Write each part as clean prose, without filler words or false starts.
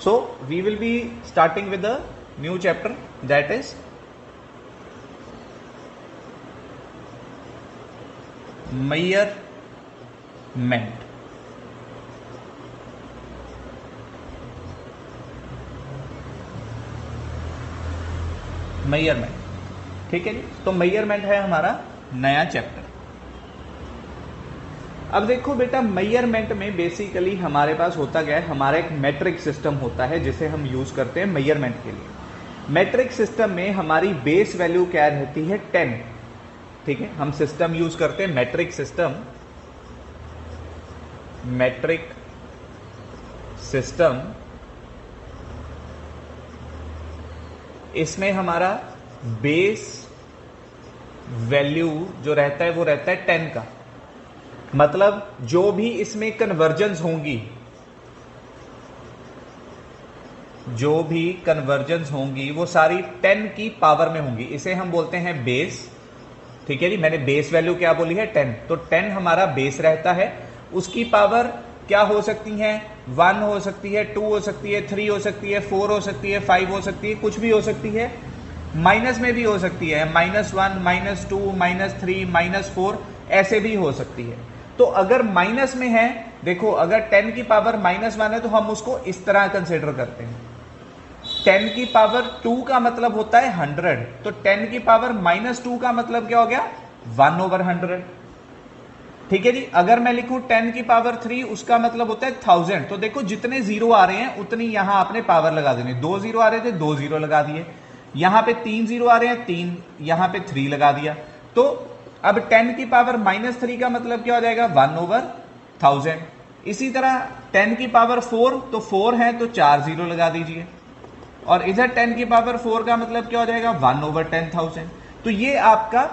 So we will be starting with a new chapter, that is measurement. Measurement, ठीक है जी। तो measurement है हमारा नया चैप्टर। अब देखो बेटा, मेजरमेंट में बेसिकली हमारे पास होता क्या है, हमारा एक मैट्रिक सिस्टम होता है जिसे हम यूज करते हैं मेजरमेंट के लिए। मैट्रिक सिस्टम में हमारी बेस वैल्यू क्या रहती है, 10, ठीक है। हम सिस्टम यूज करते हैं मैट्रिक सिस्टम, मैट्रिक सिस्टम। इसमें हमारा बेस वैल्यू जो रहता है वो रहता है 10 का। मतलब जो भी इसमें कन्वर्जेंस होंगी, जो भी कन्वर्जेंस होंगी वो सारी 10 की पावर में होंगी। इसे हम बोलते हैं बेस, ठीक है जी। मैंने बेस वैल्यू क्या बोली है, 10। तो 10 हमारा बेस रहता है। उसकी पावर क्या हो सकती है, 1 हो सकती है, 2 हो सकती है, 3 हो सकती है, 4 हो सकती है, 5 हो सकती है, कुछ भी हो सकती है। माइनस में भी हो सकती है, -1, -2, -3, -4 ऐसे भी हो सकती है। तो अगर माइनस में है, देखो अगर 10 की पावर -1 है तो हम उसको इस तरह कंसिडर करते हैं। 10 की पावर 2 का मतलब होता है 100, तो 10 की पावर -2 का मतलब क्या हो गया, 1/100, ठीक है जी। अगर मैं लिखूं 10 की पावर 3, उसका मतलब होता है 1000। तो देखो जितने जीरो आ रहे हैं उतनी यहां आपने पावर लगा देनी। 2 जीरो आ रहे थे, 2 जीरो लगा दिए। यहां पे 3 जीरो आ रहे हैं, 3, यहां पे 3 लगा दिया। तो अब 10 की पावर -3 का मतलब क्या हो जाएगा, 1/1000। इसी तरह 10 की पावर 4, तो 4 है तो 4 जीरो लगा दीजिए। और इधर 10 की पावर 4 का मतलब क्या हो जाएगा, 1/10000। तो ये आपका,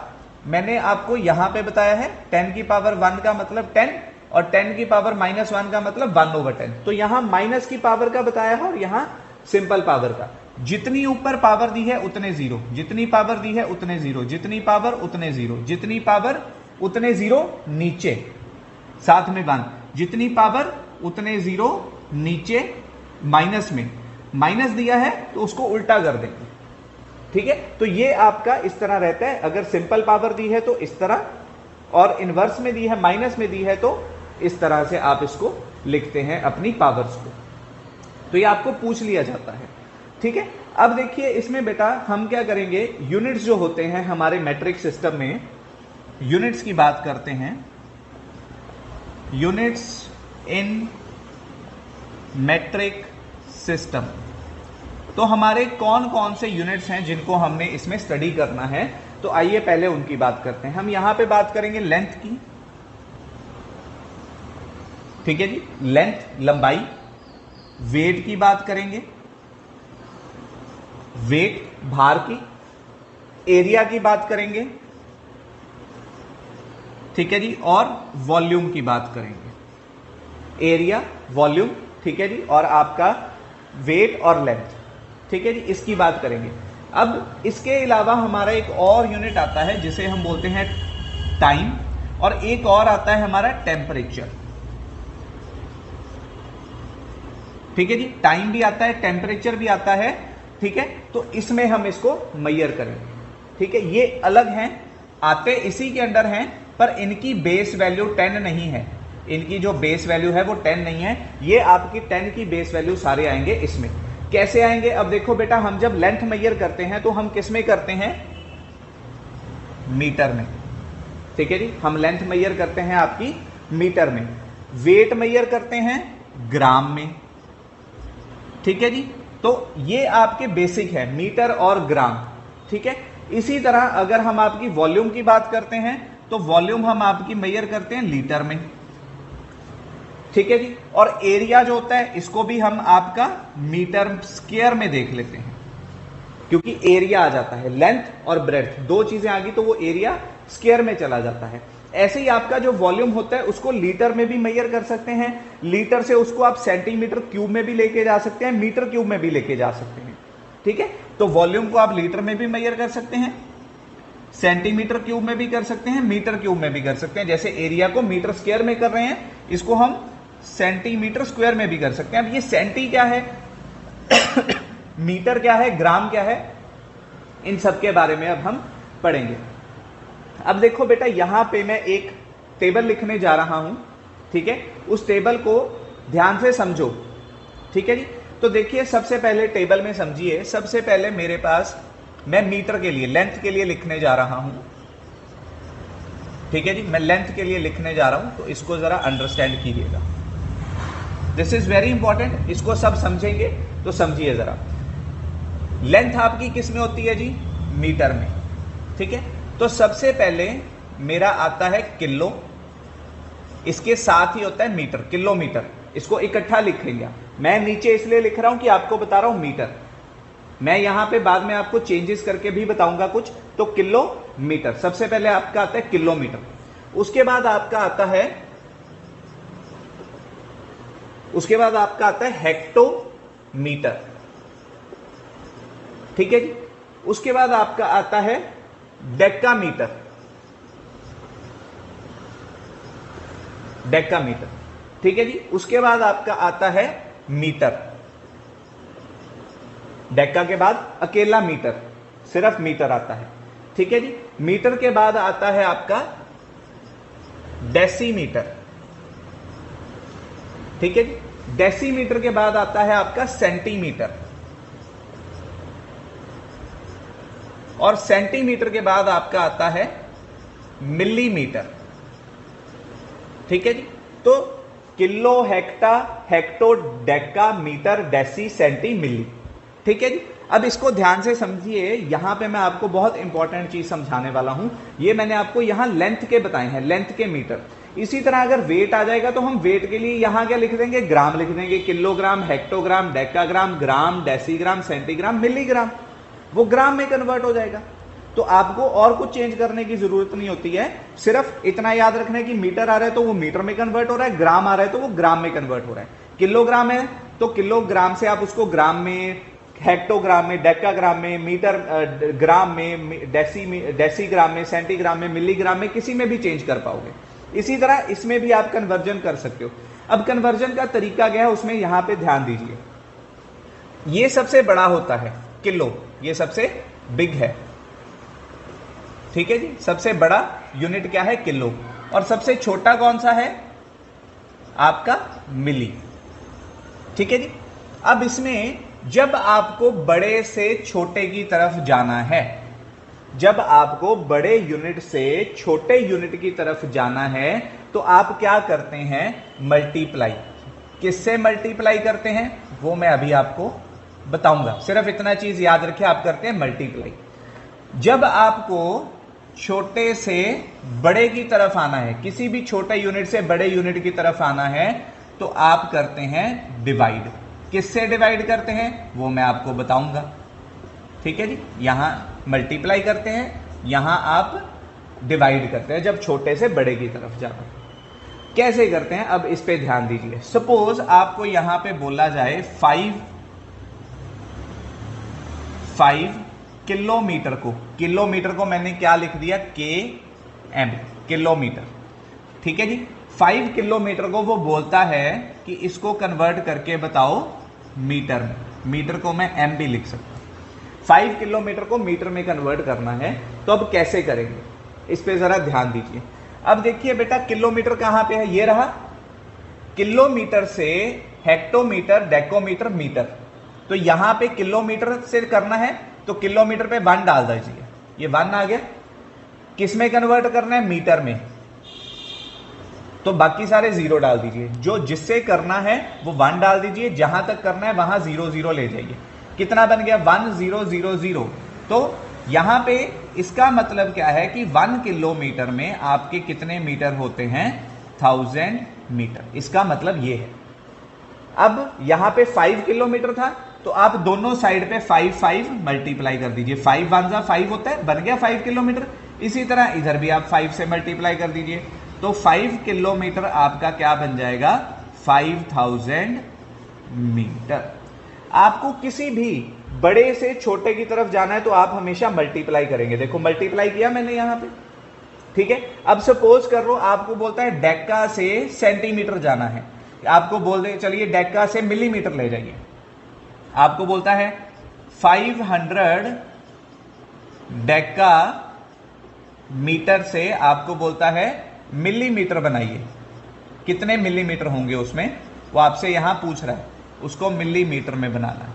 मैंने आपको यहां पे बताया है 10 की पावर 1 का मतलब 10 और 10 की पावर -1 का मतलब 1/10। तो यहां माइनस की पावर का बताया है और यहां सिंपल पावर का। जितनी ऊपर पावर दी है उतने जीरो, जितनी पावर दी है उतने जीरो, जितनी पावर उतने जीरो, जितनी पावर उतने जीरो नीचे, साथ में 1, जितनी पावर उतने जीरो नीचे। माइनस में माइनस दिया है तो उसको उल्टा कर देंगे, ठीक है। तो ये आपका इस तरह रहता है। अगर सिंपल पावर दी है तो इस तरह, और इनवर्स में दी है, माइनस में दी है तो इस तरह से आप इसको लिखते हैं अपनी पावर्स को। तो ये आपको पूछ लिया जाता है, ठीक है। अब देखिए इसमें बेटा हम क्या करेंगे, यूनिट्स जो होते हैं हमारे मैट्रिक सिस्टम में, यूनिट्स की बात करते हैं। Units in matric system. तो हमारे कौन कौन से यूनिट्स हैं जिनको हमने इसमें स्टडी करना है, तो आइए पहले उनकी बात करते हैं। हम यहां पे बात करेंगे लेंथ की, ठीक है जी, लेंथ लंबाई। वेट की बात करेंगे, वेट भार की। एरिया की बात करेंगे, ठीक है जी, और वॉल्यूम की बात करेंगे। एरिया, वॉल्यूम, ठीक है जी, और आपका वेट और लेंथ, ठीक है जी, इसकी बात करेंगे। अब इसके अलावा हमारा एक और यूनिट आता है जिसे हम बोलते हैं टाइम, और एक और आता है हमारा टेम्परेचर, ठीक है जी। टाइम भी आता है, टेम्परेचर भी आता है, ठीक है। तो इसमें हम इसको मेजर करेंगे, ठीक है। ये अलग हैं, आते इसी के अंडर हैं, पर इनकी बेस वैल्यू 10 नहीं है। इनकी जो बेस वैल्यू है वो 10 नहीं है। ये आपकी 10 की बेस वैल्यू सारे आएंगे इसमें। कैसे आएंगे, अब देखो बेटा, हम जब लेंथ मेजर करते हैं तो हम किस में करते हैं, मीटर में, ठीक है जी। हम लेंथ मेजर करते हैं आपकी मीटर में। वेट मेजर करते हैं ग्राम में, ठीक है जी। तो ये आपके बेसिक है, मीटर और ग्राम, ठीक है। इसी तरह अगर हम आपकी वॉल्यूम की बात करते हैं तो वॉल्यूम हम आपकी मेजर करते हैं लीटर में, ठीक है जी। और एरिया जो होता है इसको भी हम आपका मीटर स्क्वायर में देख लेते हैं, क्योंकि एरिया आ जाता है, लेंथ और ब्रेड्थ दो चीजें आ गई तो वो एरिया स्क्वायर में चला जाता है। ऐसे ही आपका जो वॉल्यूम होता है उसको लीटर में भी मेजर कर सकते हैं। लीटर से उसको आप सेंटीमीटर क्यूब में भी लेके जा सकते हैं, मीटर क्यूब में भी लेके जा सकते हैं, ठीक है। तो वॉल्यूम को आप लीटर में भी मेजर कर सकते हैं, सेंटीमीटर क्यूब में भी कर सकते हैं, मीटर क्यूब में भी कर सकते हैं। जैसे एरिया को मीटर स्क्वायर में कर रहे हैं, इसको हम सेंटीमीटर स्क्वायर में भी कर सकते हैं। अब ये सेंटी क्या है, मीटर क्या है, ग्राम क्या है, इन सब के बारे में अब हम पढ़ेंगे। अब देखो बेटा, यहां पे मैं एक टेबल लिखने जा रहा हूं, ठीक है, उस टेबल को ध्यान से समझो, ठीक है जी। तो देखिए, सबसे पहले टेबल में समझिए, सबसे पहले मेरे पास, मैं मीटर के लिए, लेंथ के लिए लिखने जा रहा हूं, ठीक है जी, मैं लेंथ के लिए लिखने जा रहा हूं, तो इसको जरा अंडरस्टैंड कीजिएगा, दिस इज वेरी इंपॉर्टेंट, इसको सब समझेंगे तो समझिए जरा। लेंथ आपकी किस में होती है जी, मीटर में, ठीक है। तो सबसे पहले मेरा आता है किलो, इसके साथ ही होता है मीटर, किलोमीटर, इसको इकट्ठा लिखेंगे। मैं नीचे इसलिए लिख रहा हूं कि आपको बता रहा हूं मीटर, मैं यहां पे बाद में आपको चेंजेस करके भी बताऊंगा कुछ। तो किलोमीटर, सबसे पहले आपका आता है किलोमीटर, उसके बाद आपका आता है, हेक्टोमीटर, ठीक है जी। उसके बाद आपका आता है डेकामीटर, ठीक है जी। उसके बाद आपका आता है मीटर, डेका के बाद अकेला मीटर, सिर्फ मीटर आता है, ठीक है जी। मीटर के बाद आता है आपका डेसीमीटर, ठीक है जी। डेसीमीटर के बाद आता है आपका सेंटीमीटर, और सेंटीमीटर के बाद आपका आता है मिलीमीटर, ठीक है जी। तो kilo, hecta, hecto, deca, metre, deci, centi, milli, ठीक है जी। अब इसको ध्यान से समझिए, यहां पे मैं आपको बहुत इंपॉर्टेंट चीज समझाने वाला हूं। ये मैंने आपको यहां लेंथ के बताए हैं, लेंथ के मीटर। इसी तरह अगर वेट आ जाएगा तो हम वेट के लिए यहां क्या लिख देंगे, ग्राम लिख देंगे, किलोग्राम, हेक्टोग्राम, डेकाग्राम, ग्राम, डेसीग्राम, सेंटीग्राम, मिलीग्राम, वो ग्राम में कन्वर्ट हो जाएगा। तो आपको और कुछ चेंज करने की जरूरत नहीं होती है, सिर्फ इतना याद रखना है कि मीटर आ रहा है तो वो मीटर में कन्वर्ट हो रहा है, ग्राम आ रहा है तो वो ग्राम में कन्वर्ट हो रहा है, किलोग्राम है तो किलोग्राम से आप उसको ग्राम में, हेक्टोग्राम में, डेकाग्राम में, मीटर ग्राम में, डेसीग्राम में, सेंटीग्राम में, मिलीग्राम में, किसी में भी चेंज कर पाओगे। इसी तरह इसमें भी आप कन्वर्जन कर सकते हो। अब कन्वर्जन का तरीका क्या है, उसमें यहां पे ध्यान दीजिए। ये सबसे बड़ा होता है किलो, ये सबसे बिग है, ठीक है जी। सबसे बड़ा यूनिट क्या है, किलो, और सबसे छोटा कौन सा है आपका, मिली, ठीक है जी। अब इसमें जब आपको बड़े से छोटे की तरफ जाना है, जब आपको बड़े यूनिट से छोटे यूनिट की तरफ जाना है, तो आप क्या करते हैं, मल्टीप्लाई। किससे मल्टीप्लाई करते हैं वो मैं अभी आपको बताऊंगा, सिर्फ इतना चीज याद रखिए, आप करते हैं मल्टीप्लाई। जब आपको छोटे से बड़े की तरफ आना है, किसी भी छोटे यूनिट से बड़े यूनिट की तरफ आना है, तो आप करते हैं डिवाइड। किससे डिवाइड करते हैं वो मैं आपको बताऊंगा, ठीक है जी। यहां मल्टीप्लाई करते हैं, यहां आप डिवाइड करते हैं जब छोटे से बड़े की तरफ जाना। कैसे करते हैं, अब इस पे ध्यान दीजिए। सपोज आपको यहां पे बोला जाए 5 किलोमीटर को, किलोमीटर को मैंने क्या लिख दिया, KM, किलोमीटर, ठीक है जी। 5 किलोमीटर को वो बोलता है कि इसको कन्वर्ट करके बताओ मीटर में, मीटर को मैं M भी लिख सकता हूं। 5 किलोमीटर को मीटर में कन्वर्ट करना है, तो अब कैसे करेंगे, इस पे जरा ध्यान दीजिए। अब देखिए बेटा, किलोमीटर कहां पे है, ये रहा, किलोमीटर से हेक्टोमीटर, डेकोमीटर, मीटर, तो यहां पे किलोमीटर से करना है तो किलोमीटर पे 1 डाल दीजिए, ये 1 आ गया। किस में कन्वर्ट करना है, मीटर में, तो बाकी सारे 0 डाल दीजिए। जो जिससे करना है वो 1 डाल दीजिए, जहां तक करना है वहां 0 0 ले जाइए। कितना बन गया, 1 0 0 0। तो यहां पे इसका मतलब क्या है कि 1 किलोमीटर में आपके कितने मीटर होते हैं, 1000 मीटर। इसका मतलब ये है। अब यहां पे 5 किलोमीटर था, तो आप दोनों साइड पे 5 मल्टीप्लाई कर दीजिए। 5 1 जा 5 होता है, बन गया 5 किलोमीटर। इसी तरह इधर भी आप 5 से मल्टीप्लाई कर दीजिए, तो 5 किलोमीटर आपका क्या बन जाएगा, 5000 मीटर। आपको किसी भी बड़े से छोटे की तरफ जाना है तो आप हमेशा मल्टीप्लाई करेंगे। देखो मल्टीप्लाई किया मैंने यहां पे, ठीक है। अब सपोज कर लो आपको बोलता है डेका से सेंटीमीटर जाना है, आपको बोल दे चलिए डेका से मिलीमीटर ले जाइए। आपको बोलता है 500 डेका मीटर से आपको बोलता है मिलीमीटर बनाइए, कितने मिलीमीटर होंगे उसमें, वो आपसे यहां पूछ रहा है, उसको मिलीमीटर में बनाना है।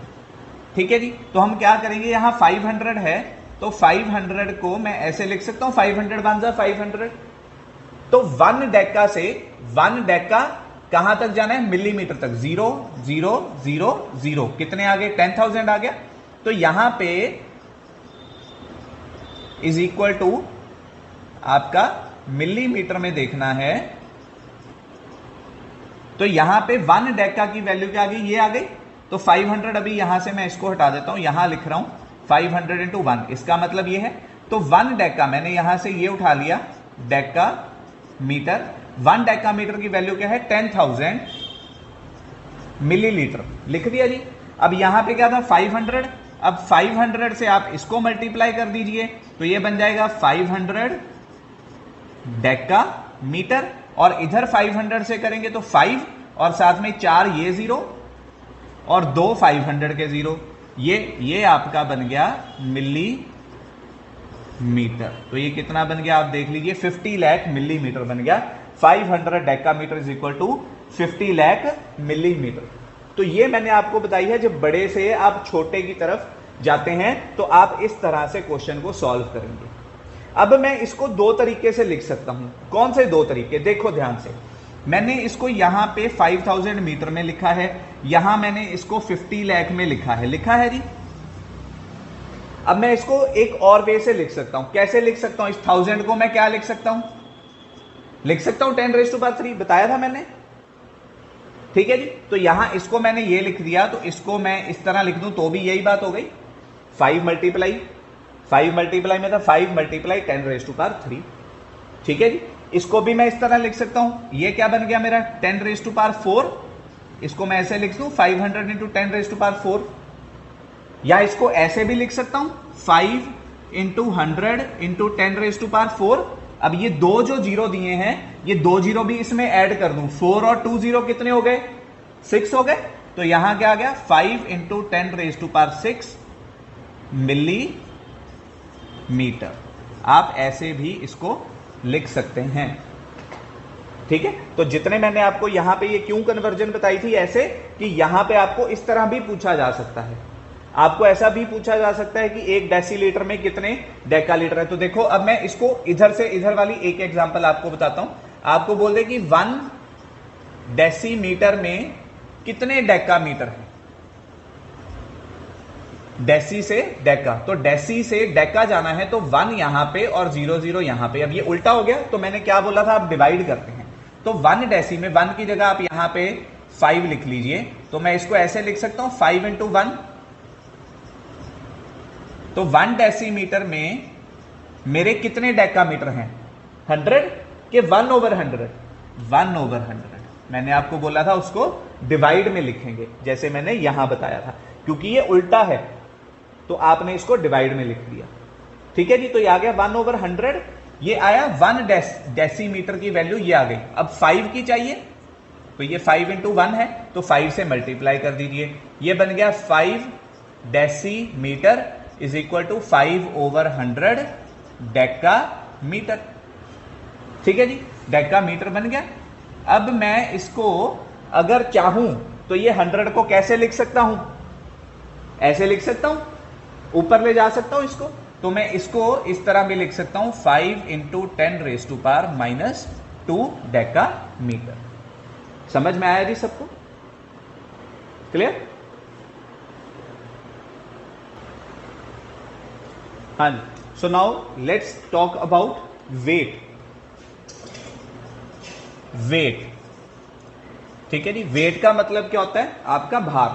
ठीक है जी, तो हम क्या करेंगे, यहां 500 है तो 500 को मैं ऐसे लिख सकता हूं 500 बांधा 500, तो 1 डेका से 1 डेका कहां तक जाना है, मिलीमीटर तक, 0 0 0 0, कितने आ गए, 10,000 आ गया। तो यहां पे इज इक्वल टू आपका मिलीमीटर में देखना है, तो यहां पे 1 डेका की वैल्यू क्या आ गई, ये आ गई। तो 500 अभी यहां से मैं इसको हटा देता हूं, यहां लिख रहा हूं 500 इंटू 1, इसका मतलब ये है। तो 1 डेका मैंने यहां से ये उठा लिया, डेका मीटर, 1 डेका मीटर की वैल्यू क्या है, 10,000 मिलीलीटर, लिख दिया जी। अब यहां पे क्या था 500, अब 500 से आप इसको मल्टीप्लाई कर दीजिए, तो ये बन जाएगा 500 डेका मीटर, और इधर 500 से करेंगे तो 5 और साथ में 4 ये 0 और 2 500 के 0, ये आपका बन गया मिलीमीटर। तो ये कितना बन गया आप देख लीजिए, 50 लाख मिलीमीटर बन गया। 500 decametre is equal to 50 lakh millimetre. तो ये मैंने आपको बताई है, जब बड़े से आप छोटे की तरफ जाते हैं तो आप इस तरह से क्वेश्चन को सॉल्व करेंगे। अब मैं इसको 2 तरीके से लिख सकता हूं। कौन से 2 तरीके, देखो ध्यान से, मैंने इसको यहां पे 5000 मीटर में लिखा है, यहां मैंने इसको 50 लाख में लिखा है जी। अब मैं इसको एक और वे से लिख सकता हूं, कैसे लिख सकता हूं, इस 1000 को मैं क्या लिख सकता हूं, लिख सकता हूं 10⁻3, बताया था मैंने। ठीक है जी, तो यहां इसको मैंने ये लिख दिया, तो इसको मैं इस तरह लिख दूं तो भी यही बात हो गई, 5 मल्टीप्लाई में था 5 मल्टीप्लाई 10⁻3। ठीक है जी, इसको भी मैं इस तरह लिख सकता हूं, ये क्या बन गया मेरा 10⁻4, इसको मैं ऐसे लिख दूं 500 इंटू 10⁻4, या इसको ऐसे भी लिख सकता हूं 5 इंटू 100 इंटू 10⁻4। अब ये 2 जो 0 दिए हैं, ये 2 0 भी इसमें ऐड कर दूं, 4 और 2 0 कितने हो गए, 6 हो गए। तो यहां क्या आ गया 5 इंटू 10⁻6 मिलीमीटर। आप ऐसे भी इसको लिख सकते हैं। ठीक है, तो जितने मैंने आपको यहां पे ये क्यों कन्वर्जन बताई थी ऐसे, कि यहां पे आपको इस तरह भी पूछा जा सकता है, आपको ऐसा भी पूछा जा सकता है कि 1 डेसीलीटर में कितने डेकालीटर है। तो देखो, अब मैं इसको इधर से इधर वाली एक एग्जांपल आपको बताता हूं। आपको बोल दे कि 1 डेसीमीटर में कितने डेकामीटर है, डेसी से डेका, तो डेसी से डेका जाना है तो 1 यहां पे और 0 0 यहां पे। अब ये उल्टा हो गया, तो मैंने क्या बोला था, आप डिवाइड करते हैं। तो 1 डेसी में 1 की जगह आप यहां पे 5 लिख लीजिए, तो मैं इसको ऐसे लिख सकता हूं 5 इंटू 1। तो 1 डेसीमीटर में मेरे कितने डेकामीटर हैं, 100 के 1/100, 1/100। मैंने आपको बोला था उसको डिवाइड में लिखेंगे, जैसे मैंने यहां बताया था, क्योंकि ये उल्टा है तो आपने इसको डिवाइड में लिख दिया। ठीक है जी, तो ये आ गया 1/100, ये आया 1 डेसीमीटर की वैल्यू ये आ गई। अब 5 की चाहिए, तो ये 5 इंटू 1 है, तो 5 से मल्टीप्लाई कर दीजिए, ये बन गया 5 decimetre is equal to 5/100 decametre. ठीक है जी, डेकामीटर बन गया। अब मैं इसको अगर चाहूं तो ये 100 को कैसे लिख सकता हूं, ऐसे लिख सकता हूं, ऊपर ले जा सकता हूं इसको, तो मैं इसको इस तरह भी लिख सकता हूं 5 इंटू 10⁻⁻2 डेकामीटर। समझ में आया जी सबको, क्लियर? हाँ जी, so now let's talk about weight. Weight, ठीक है जी, वेट का मतलब क्या होता है, आपका भार।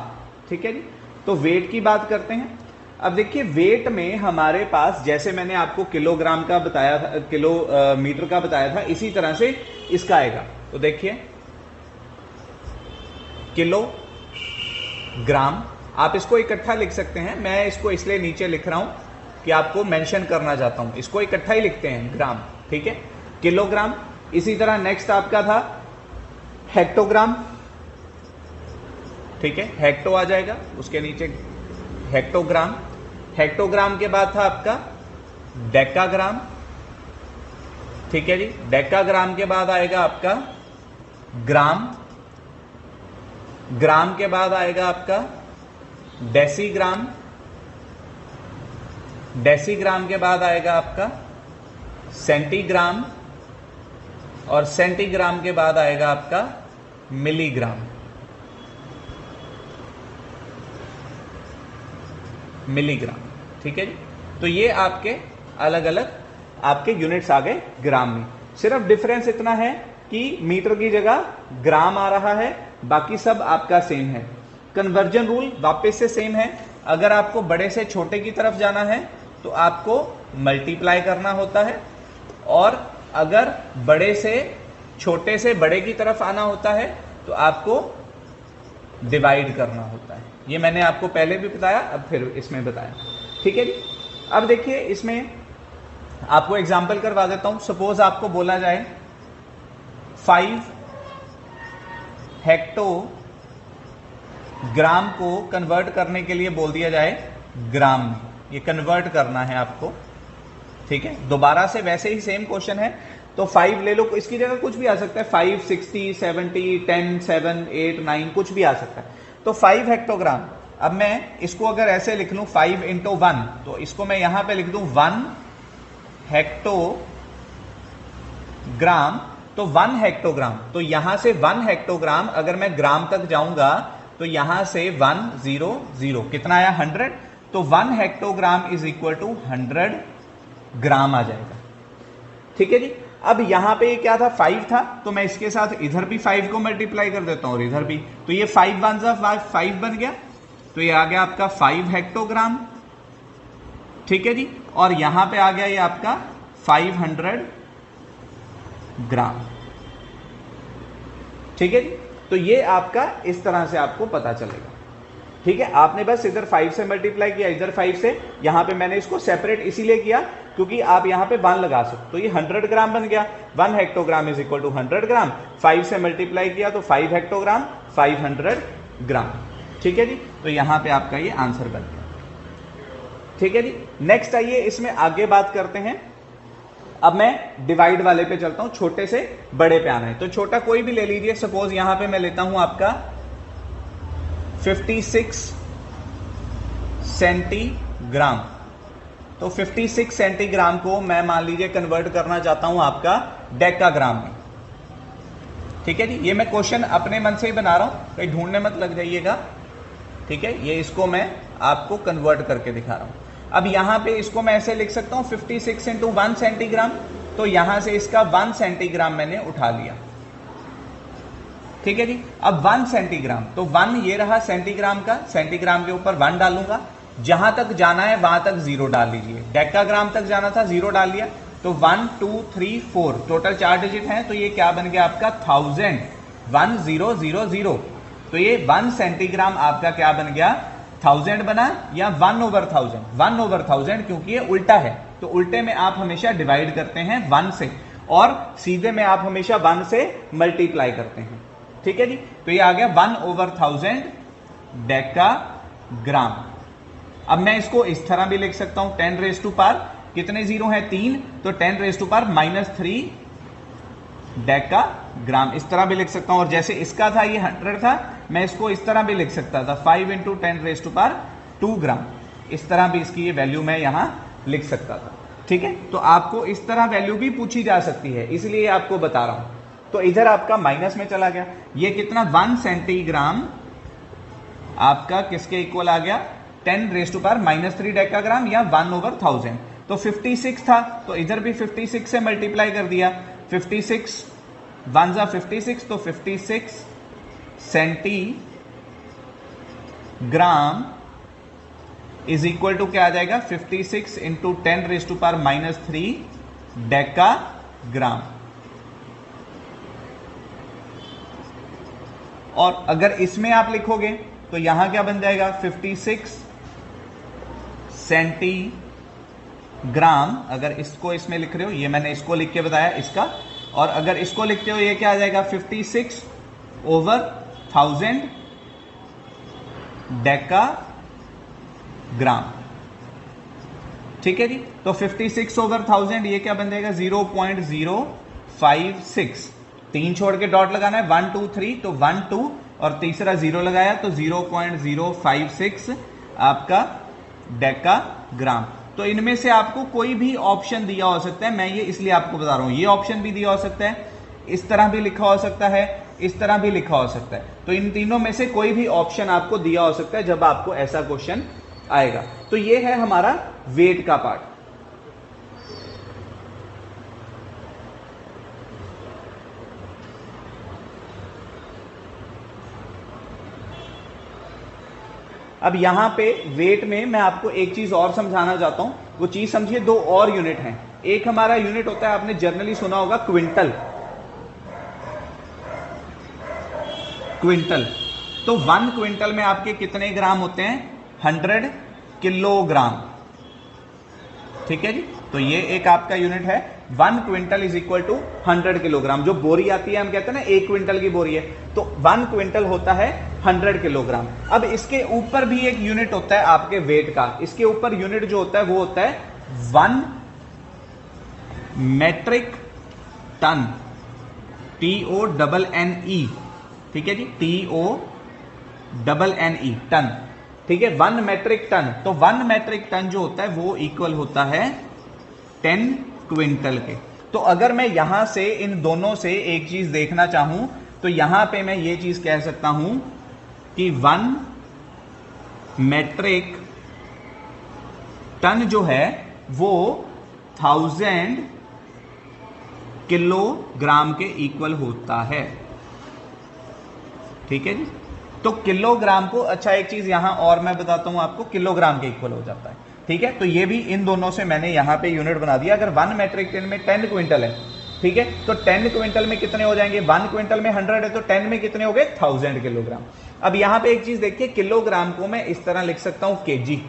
ठीक है जी, तो वेट की बात करते हैं। अब देखिए, वेट में हमारे पास, जैसे मैंने आपको किलोग्राम का बताया था, किलोमीटर का बताया था, इसी तरह से इसका आएगा। तो देखिए, किलोग्राम, आप इसको इकट्ठा लिख सकते हैं, मैं इसको इसलिए नीचे लिख रहा हूं कि आपको मेंशन करना चाहता हूं, इसको इकट्ठा ही लिखते हैं, ग्राम। ठीक है, किलोग्राम। इसी तरह नेक्स्ट आपका था हेक्टोग्राम, ठीक है, हेक्टो आ जाएगा, उसके नीचे हेक्टोग्राम। हेक्टोग्राम के बाद था आपका डेकाग्राम। ठीक है जी, डेकाग्राम के बाद आएगा आपका ग्राम। ग्राम के बाद आएगा आपका डेसीग्राम। डेसीग्राम के बाद आएगा आपका सेंटीग्राम, और सेंटीग्राम के बाद आएगा आपका मिलीग्राम। मिलीग्राम, ठीक है जी। तो ये आपके अलग अलग आपके यूनिट्स आ गए ग्राम में। सिर्फ डिफरेंस इतना है कि मीटर की जगह ग्राम आ रहा है, बाकी सब आपका सेम है। कन्वर्जन रूल वापस से सेम है। अगर आपको बड़े से छोटे की तरफ जाना है तो आपको मल्टीप्लाई करना होता है, और अगर बड़े से छोटे से बड़े की तरफ आना होता है तो आपको डिवाइड करना होता है। ये मैंने आपको पहले भी बताया, अब फिर इसमें बताया। ठीक है जी। अब देखिए, इसमें आपको एग्जाम्पल करवा देता हूं। सपोज आपको बोला जाए 5 हेक्टोग्राम को कन्वर्ट करने के लिए बोल दिया जाए ग्राम में। ये कन्वर्ट करना है आपको, ठीक है। दोबारा से वैसे ही सेम क्वेश्चन है, तो 5 ले लो, इसकी जगह कुछ भी आ सकता है, 5, 60, 70, 10, 7, 8, 9 कुछ भी आ सकता है। तो 5 हेक्टोग्राम। अब मैं इसको अगर ऐसे लिख लूं 5 इंटू 1, तो इसको मैं यहां पे लिख दूं 1 हेक्टोग्राम। तो 1 हेक्टोग्राम, तो यहां से 1 हेक्टोग्राम अगर मैं ग्राम तक जाऊंगा तो यहां से 1 0 0 कितना आया 100। तो 1 हेक्टोग्राम इज इक्वल टू 100 ग्राम आ जाएगा। ठीक है जी। अब यहां पे क्या था, 5 था, तो मैं इसके साथ इधर भी 5 को मल्टीप्लाई कर देता हूं और इधर भी, तो ये 5 1 5 बन गया, तो ये आ गया आपका 5 हेक्टोग्राम। ठीक है जी। और यहां पे आ गया ये आपका 500 ग्राम। ठीक है जी। तो ये आपका इस तरह से आपको पता चलेगा। ठीक है, आपने बस इधर 5 से मल्टीप्लाई किया, इधर 5 से। यहां पे मैंने इसको सेपरेट इसीलिए किया क्योंकि आप यहां पे 1 लगा सकते। तो ये 100 ग्राम बन गया। 1 हेक्टोग्राम इज इक्वल टू 100 ग्राम। 5 से मल्टीप्लाई किया तो 5 हेक्टोग्राम 500 ग्राम। ठीक है जी। तो यहां पे आपका ये आंसर बन गया। ठीक है जी। नेक्स्ट आइए इसमें आगे बात करते हैं। अब मैं डिवाइड वाले पे चलता हूं, छोटे से बड़े पे आना है। तो छोटा कोई भी ले लीजिए। सपोज यहां पे मैं लेता हूं आपका 56 सेंटीग्राम। तो 56 सेंटीग्राम को मैं मान लीजिए कन्वर्ट करना चाहता हूं आपका डेकाग्राम में। ठीक है जी। ये मैं क्वेश्चन अपने मन से ही बना रहा हूं, कहीं ढूंढने मत लग जाइएगा। ठीक है, ये इसको मैं आपको कन्वर्ट करके दिखा रहा हूं। अब यहां पे इसको मैं ऐसे लिख सकता हूं 56 इंटू 1 सेंटीग्राम। तो यहां से इसका 1 सेंटीग्राम मैंने उठा लिया। ठीक है जी। अब 1 सेंटीग्राम, तो 1 ये रहा सेंटीग्राम का, सेंटीग्राम के ऊपर 1 डालूंगा। जहां तक जाना है वहां तक 0 डाल लीजिए। डेकाग्राम तक जाना था, 0 डाल लिया। तो 1 2 3 4 टोटल 4 डिजिट हैं, तो ये क्या बन गया आपका 1000। 1000। तो ये 1 सेंटीग्राम आपका क्या बन गया 1000 बना, या 1/1000। 1/1000 क्योंकि ये उल्टा है, तो उल्टे में आप हमेशा डिवाइड करते हैं 1 से, और सीधे में आप हमेशा 1 से मल्टीप्लाई करते हैं। ठीक है जी। तो ये आ गया 1/1000 डेकाग्राम। अब मैं इसको इस तरह भी लिख सकता हूं 10 रेज़ टू पावर, कितने जीरो हैं 3, तो 10 रेज़ टू पावर -3 डेकाग्राम। इस तरह भी लिख सकता हूं। और जैसे इसका था ये 100 था, मैं इसको इस तरह भी लिख सकता था 5 इंटू 10 रेज़ टू पावर 2 ग्राम। इस तरह भी इसकी ये वैल्यू मैं यहां लिख सकता था। ठीक है, तो आपको इस तरह वैल्यू भी पूछी जा सकती है, इसलिए आपको बता रहा हूं। तो इधर आपका माइनस में चला गया, ये कितना 1 सेंटीग्राम आपका किसके इक्वल आ गया 10 रेज़ टू पावर -3 डेकाग्राम, या 1/1000। तो 56 था, तो इधर भी 56 से मल्टीप्लाई कर दिया। 56 1 जा 56, तो 56 सेंटीग्राम इज इक्वल टू क्या आ जाएगा 56 into 10 raise to power -3 decagram. और अगर इसमें आप लिखोगे तो यहां क्या बन जाएगा 56 सेंटीग्राम। अगर इसको इसमें लिख रहे हो, ये मैंने इसको लिख के बताया इसका, और अगर इसको लिखते हो ये क्या आ जाएगा 56/1000 डेका ग्राम। ठीक है जी। तो 56/1000 ये क्या बन जाएगा 0.056। 3 छोड़ के डॉट लगाना है 1 2 3 तो 1 2 और तीसरा 0 लगाया तो 0.056 आपका डेका ग्राम। तो इनमें से आपको कोई भी ऑप्शन दिया हो सकता है, मैं ये इसलिए आपको बता रहा हूं। ये ऑप्शन भी दिया हो सकता है, इस तरह भी लिखा हो सकता है, इस तरह भी लिखा हो सकता है। तो इन तीनों में से कोई भी ऑप्शन आपको दिया हो सकता है जब आपको ऐसा क्वेश्चन आएगा। तो ये है हमारा वेट का पार्ट। अब यहां पे वेट में मैं आपको एक चीज और समझाना चाहता हूं। वो चीज समझिए, दो और यूनिट हैं। एक हमारा यूनिट होता है, आपने जनरली सुना होगा क्विंटल। क्विंटल तो 1 क्विंटल में आपके कितने ग्राम होते हैं 100 किलोग्राम। ठीक है जी। तो ये एक आपका यूनिट है 1 quintal is equal to 100 kilogram. जो बोरी आती है हम कहते हैं ना 1 क्विंटल की बोरी है, तो 1 क्विंटल होता है 100 किलोग्राम। अब इसके ऊपर भी एक यूनिट होता है आपके वेट का। इसके ऊपर यूनिट जो होता है वो होता है 1 मेट्रिक टन, TONNE। ठीक है जी, TONNE टन। ठीक है, 1 मेट्रिक टन। तो 1 मेट्रिक टन जो होता है वो इक्वल होता है 10 क्विंटल के। तो अगर मैं यहां से इन दोनों से एक चीज देखना चाहूं तो यहां पे मैं ये चीज कह सकता हूं कि 1 मेट्रिक टन जो है वो 1000 किलोग्राम के इक्वल होता है। ठीक है जी। तो किलोग्राम को, अच्छा एक चीज यहां और मैं बताता हूं आपको, किलोग्राम के इक्वल हो जाता है। ठीक है, तो ये भी इन दोनों से मैंने यहां पे यूनिट बना दिया। अगर 1 मेट्रिक टन में 10 क्विंटल है, ठीक है, तो 10 क्विंटल में कितने हो जाएंगे, 1 क्विंटल में 100 है तो 10 में कितने हो गए 1000 किलोग्राम। अब यहां पे एक चीज देखिए, किलोग्राम को मैं इस तरह लिख सकता हूं केजी।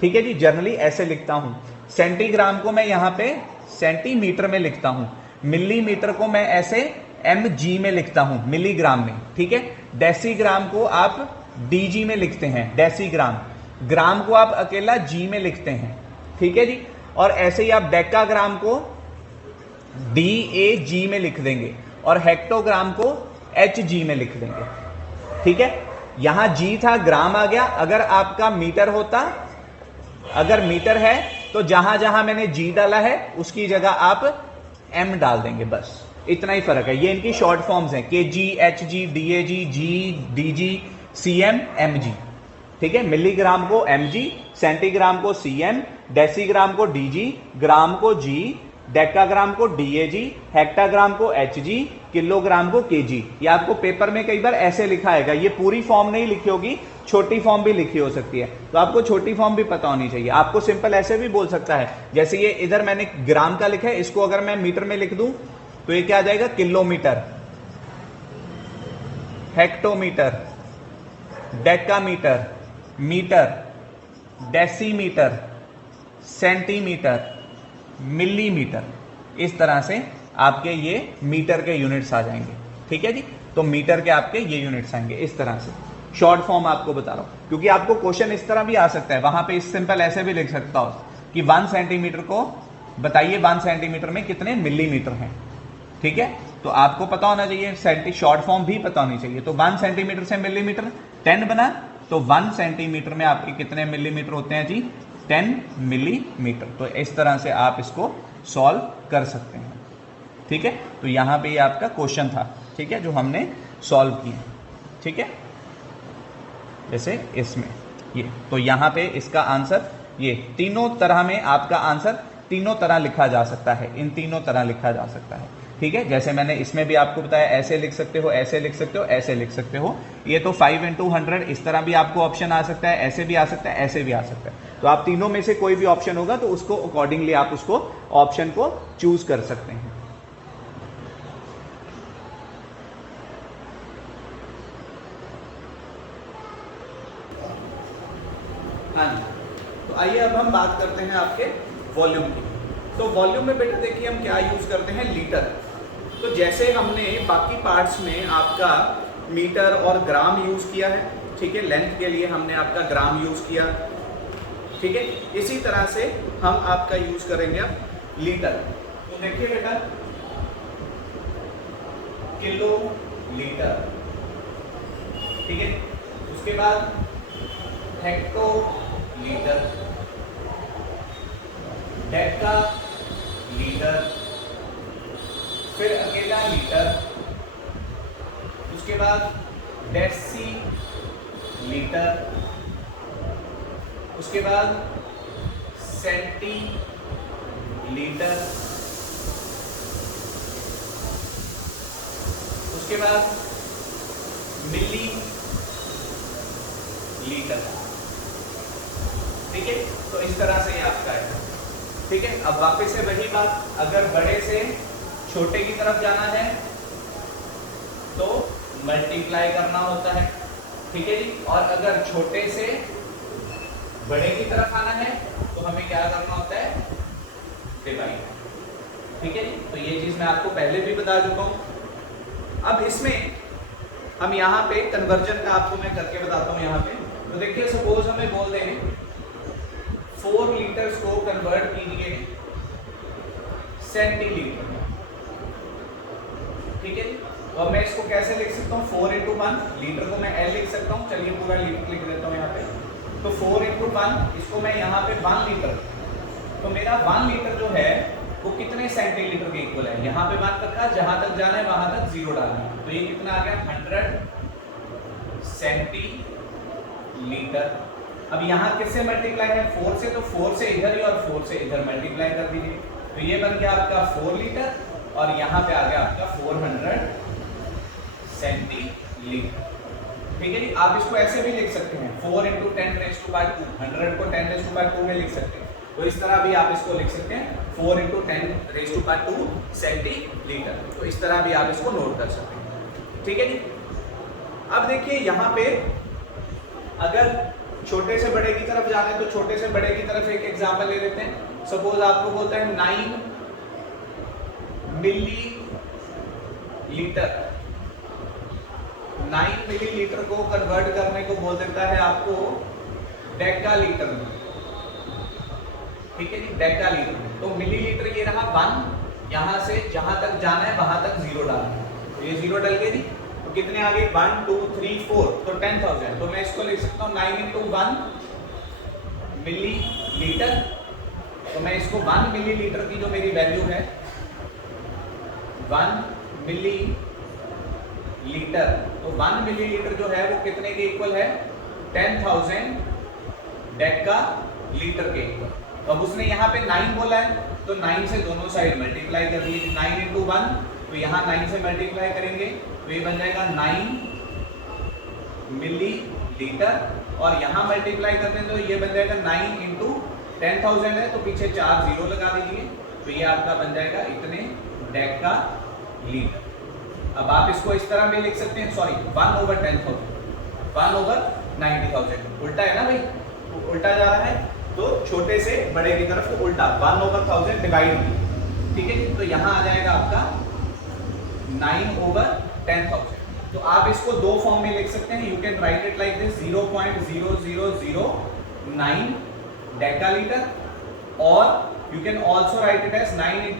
ठीक है जी, जनरली ऐसे लिखता हूं। सेंटीग्राम को मैं यहां पे सेंटीमीटर में लिखता हूं। मिलीमीटर को मैं ऐसे mg में लिखता हूं, मिलीग्राम में। ठीक है, डेसीग्राम को आप dg में लिखते हैं, डेसीग्राम। ग्राम को आप अकेला g में लिखते हैं। ठीक है जी। और ऐसे ही आप डेकाग्राम को DAG में लिख देंगे और हेक्टोग्राम को HG में लिख देंगे। ठीक है, यहां g था, ग्राम आ गया। अगर आपका मीटर होता, अगर मीटर है तो जहां जहां मैंने g डाला है उसकी जगह आप m डाल देंगे, बस इतना ही फर्क है। ये इनकी शॉर्ट फॉर्म्स हैं, kg, hg, DAG, g, dg, cm, mg। ठीक है, मिलीग्राम को mg, सेंटीग्राम को cm, डेसीग्राम को dg, ग्राम को g, डेकाग्राम को DAG, हेक्टाग्राम को HG, किलोग्राम को kg। ये आपको पेपर में कई बार ऐसे लिखा आएगा। ये पूरी फॉर्म नहीं लिखी होगी, छोटी फॉर्म भी लिखी हो सकती है, तो आपको छोटी फॉर्म भी पता होनी चाहिए। आपको सिंपल ऐसे भी बोल सकता है, जैसे ये इधर मैंने ग्राम का लिखा है, इसको अगर मैं मीटर में लिख दूं तो ये क्या आ जाएगा, kilometre, hectometre, decametre, metre, decimetre, centimetre, millimetre. इस तरह से आपके ये मीटर के यूनिट्स आ जाएंगे। ठीक है जी। तो मीटर के आपके ये यूनिट्स आएंगे इस तरह से। शॉर्ट फॉर्म आपको बता रहा हूं, क्योंकि आपको क्वेश्चन इस तरह भी आ सकता है, वहां पे इस सिंपल ऐसे भी लिख सकता हो कि 1 सेंटीमीटर को बताइए 1 सेंटीमीटर में कितने मिलीमीटर हैं। ठीक है, तो आपको पता होना चाहिए, शॉर्ट फॉर्म भी पता होनी चाहिए। तो 1 सेंटीमीटर से मिलीमीटर 10 बना, तो 1 सेंटीमीटर में आपके कितने मिलीमीटर होते हैं जी, 10 मिलीमीटर। तो इस तरह से आप इसको सॉल्व कर सकते हैं। ठीक है, तो यहां पे ये आपका क्वेश्चन था, ठीक है, जो हमने सॉल्व किया। ठीक है, जैसे इसमें ये, तो यहां पे इसका आंसर, ये तीनों तरह में आपका आंसर तीनों तरह लिखा जा सकता है, इन तीनों तरह लिखा जा सकता है। ठीक है, जैसे मैंने इसमें भी आपको बताया, ऐसे लिख सकते हो, ऐसे लिख सकते हो, ऐसे लिख सकते हो। ये तो 5 × 100 इस तरह भी आपको ऑप्शन आ सकता है, ऐसे भी आ सकता है, ऐसे भी आ सकता है। तो आप तीनों में से कोई भी ऑप्शन होगा तो उसको अकॉर्डिंगली आप उसको ऑप्शन को चूज कर सकते हैं। हाँ जी, तो आइए अब हम बात करते हैं आपके वॉल्यूम की। तो वॉल्यूम में बेटा देखिए हम क्या यूज करते हैं, लीटर। तो जैसे हमने बाकी पार्ट्स में आपका मीटर और ग्राम यूज किया है, ठीक है, लेंथ के लिए हमने आपका ग्राम यूज किया, ठीक है। इसी तरह से हम आपका यूज करेंगे अब लीटर। तो देखिए बेटा, किलो लीटर, ठीक है। उसके बाद हेक्टो लीटर, डेका लीटर, फिर अकेला लीटर, उसके बाद डेसी लीटर, उसके बाद सेंटी लीटर, उसके बाद मिली लीटर, ठीक है। तो इस तरह से ये आपका है, ठीक है। अब वापस से वही बात, अगर बड़े से छोटे की तरफ जाना है तो मल्टीप्लाई करना होता है, ठीक है जी। और अगर छोटे से बड़े की तरफ आना है तो हमें क्या करना होता है, डिवाइड, ठीक है जी। तो ये चीज मैं आपको पहले भी बता चुका हूं। अब इसमें हम यहाँ पे कन्वर्जन का आपको मैं करके बताता हूँ। यहाँ पे तो देखिए, सपोज हमें बोल दें 4 लीटर्स को कन्वर्ट कीजिए सेंटीलीटर में, ठीक है। तो अब मैं इसको कैसे लिख सकता हूँ, 4 × 1 लीटर को मैं L लिख सकता हूँ। चलिए पूरा लीटर लिख देता हूँ यहाँ पे। तो 4 × 1 इसको मैं यहाँ पे 1 लीटर, तो मेरा 1 लीटर जो है वो कितने सेंटीलीटर के इक्वल है, यहाँ पे मान रखा, जहां तक जाना है वहां तक 0 डालना है। तो ये कितना आ गया, 100 सेंटीलीटर। अब यहाँ किससे मल्टीप्लाई है, 4 से, तो 4 से इधर ही और 4 से इधर मल्टीप्लाई कर दीजिए। तो ये बन गया आपका 4 लीटर और यहाँ पे आ गया आपका 400 सेंटीलीटर, ठीक है जी। आप इसको ऐसे भी लिख सकते हैं, 4 × 10⁻², 100 को 10⁻² में लिख सकते हैं। तो इस तरह भी आप इसको लिख सकते हैं, 4 × 10⁻² सेंटीलीटर। तो इस तरह भी आप इसको नोट कर सकते हैं, ठीक है जी। अब देखिए यहाँ पे अगर छोटे से बड़े की तरफ जाना है तो छोटे से बड़े की तरफ एक एग्जांपल ले लेते हैं। सपोज आपको बोलता है 9 मिलीलीटर, 9 मिलीलीटर को कन्वर्ट करने को बोल देता है आपको डेकालीटर में, ठीक है जी, डेकालीटर में। तो मिलीलीटर ये रहा 1, यहां से जहां तक जाना है वहां तक 0 डालना है। तो ये 0 डल गए जी। तो कितने आ गए, 1 2 3 4, तो 10,000। तो मैं इसको लिख सकता हूँ 9 × 1 मिलीलीटर। तो मैं इसको 1 मिलीलीटर की जो मेरी वैल्यू है, 1 मिलीलीटर, तो 1 मिलीलीटर जो है वो कितने के इक्वल है, 10,000 डेकालीटर के इक्वल। तो अब उसने यहाँ पे 9 बोला है, तो 9 से दोनों साइड मल्टीप्लाई कर दिए। 9 × 1, तो यहाँ 9 से मल्टीप्लाई करेंगे तो ये बन जाएगा 9 मिलीलीटर, और यहाँ मल्टीप्लाई करते हैं तो ये बन जाएगा 9 × 10,000 है, तो पीछे 4 0 लगा दीजिए। तो ये आपका बन जाएगा इतने डेकालीटर। अब आप इसको इस तरह भी लिख सकते हैं, सॉरी 1/10,000, 1/90,000, उल्टा है ना भाई, तो उल्टा जा रहा है। तो छोटे से बड़े की तरफ उल्टा 1/1000 डिवाइड, ठीक है। तो यहाँ आ जाएगा आपका 9/10,000। तो आप इसको दो फॉर्म में लिख सकते हैं, you can write it like this 0.0009 decalitre, और you can also write it as 9 ×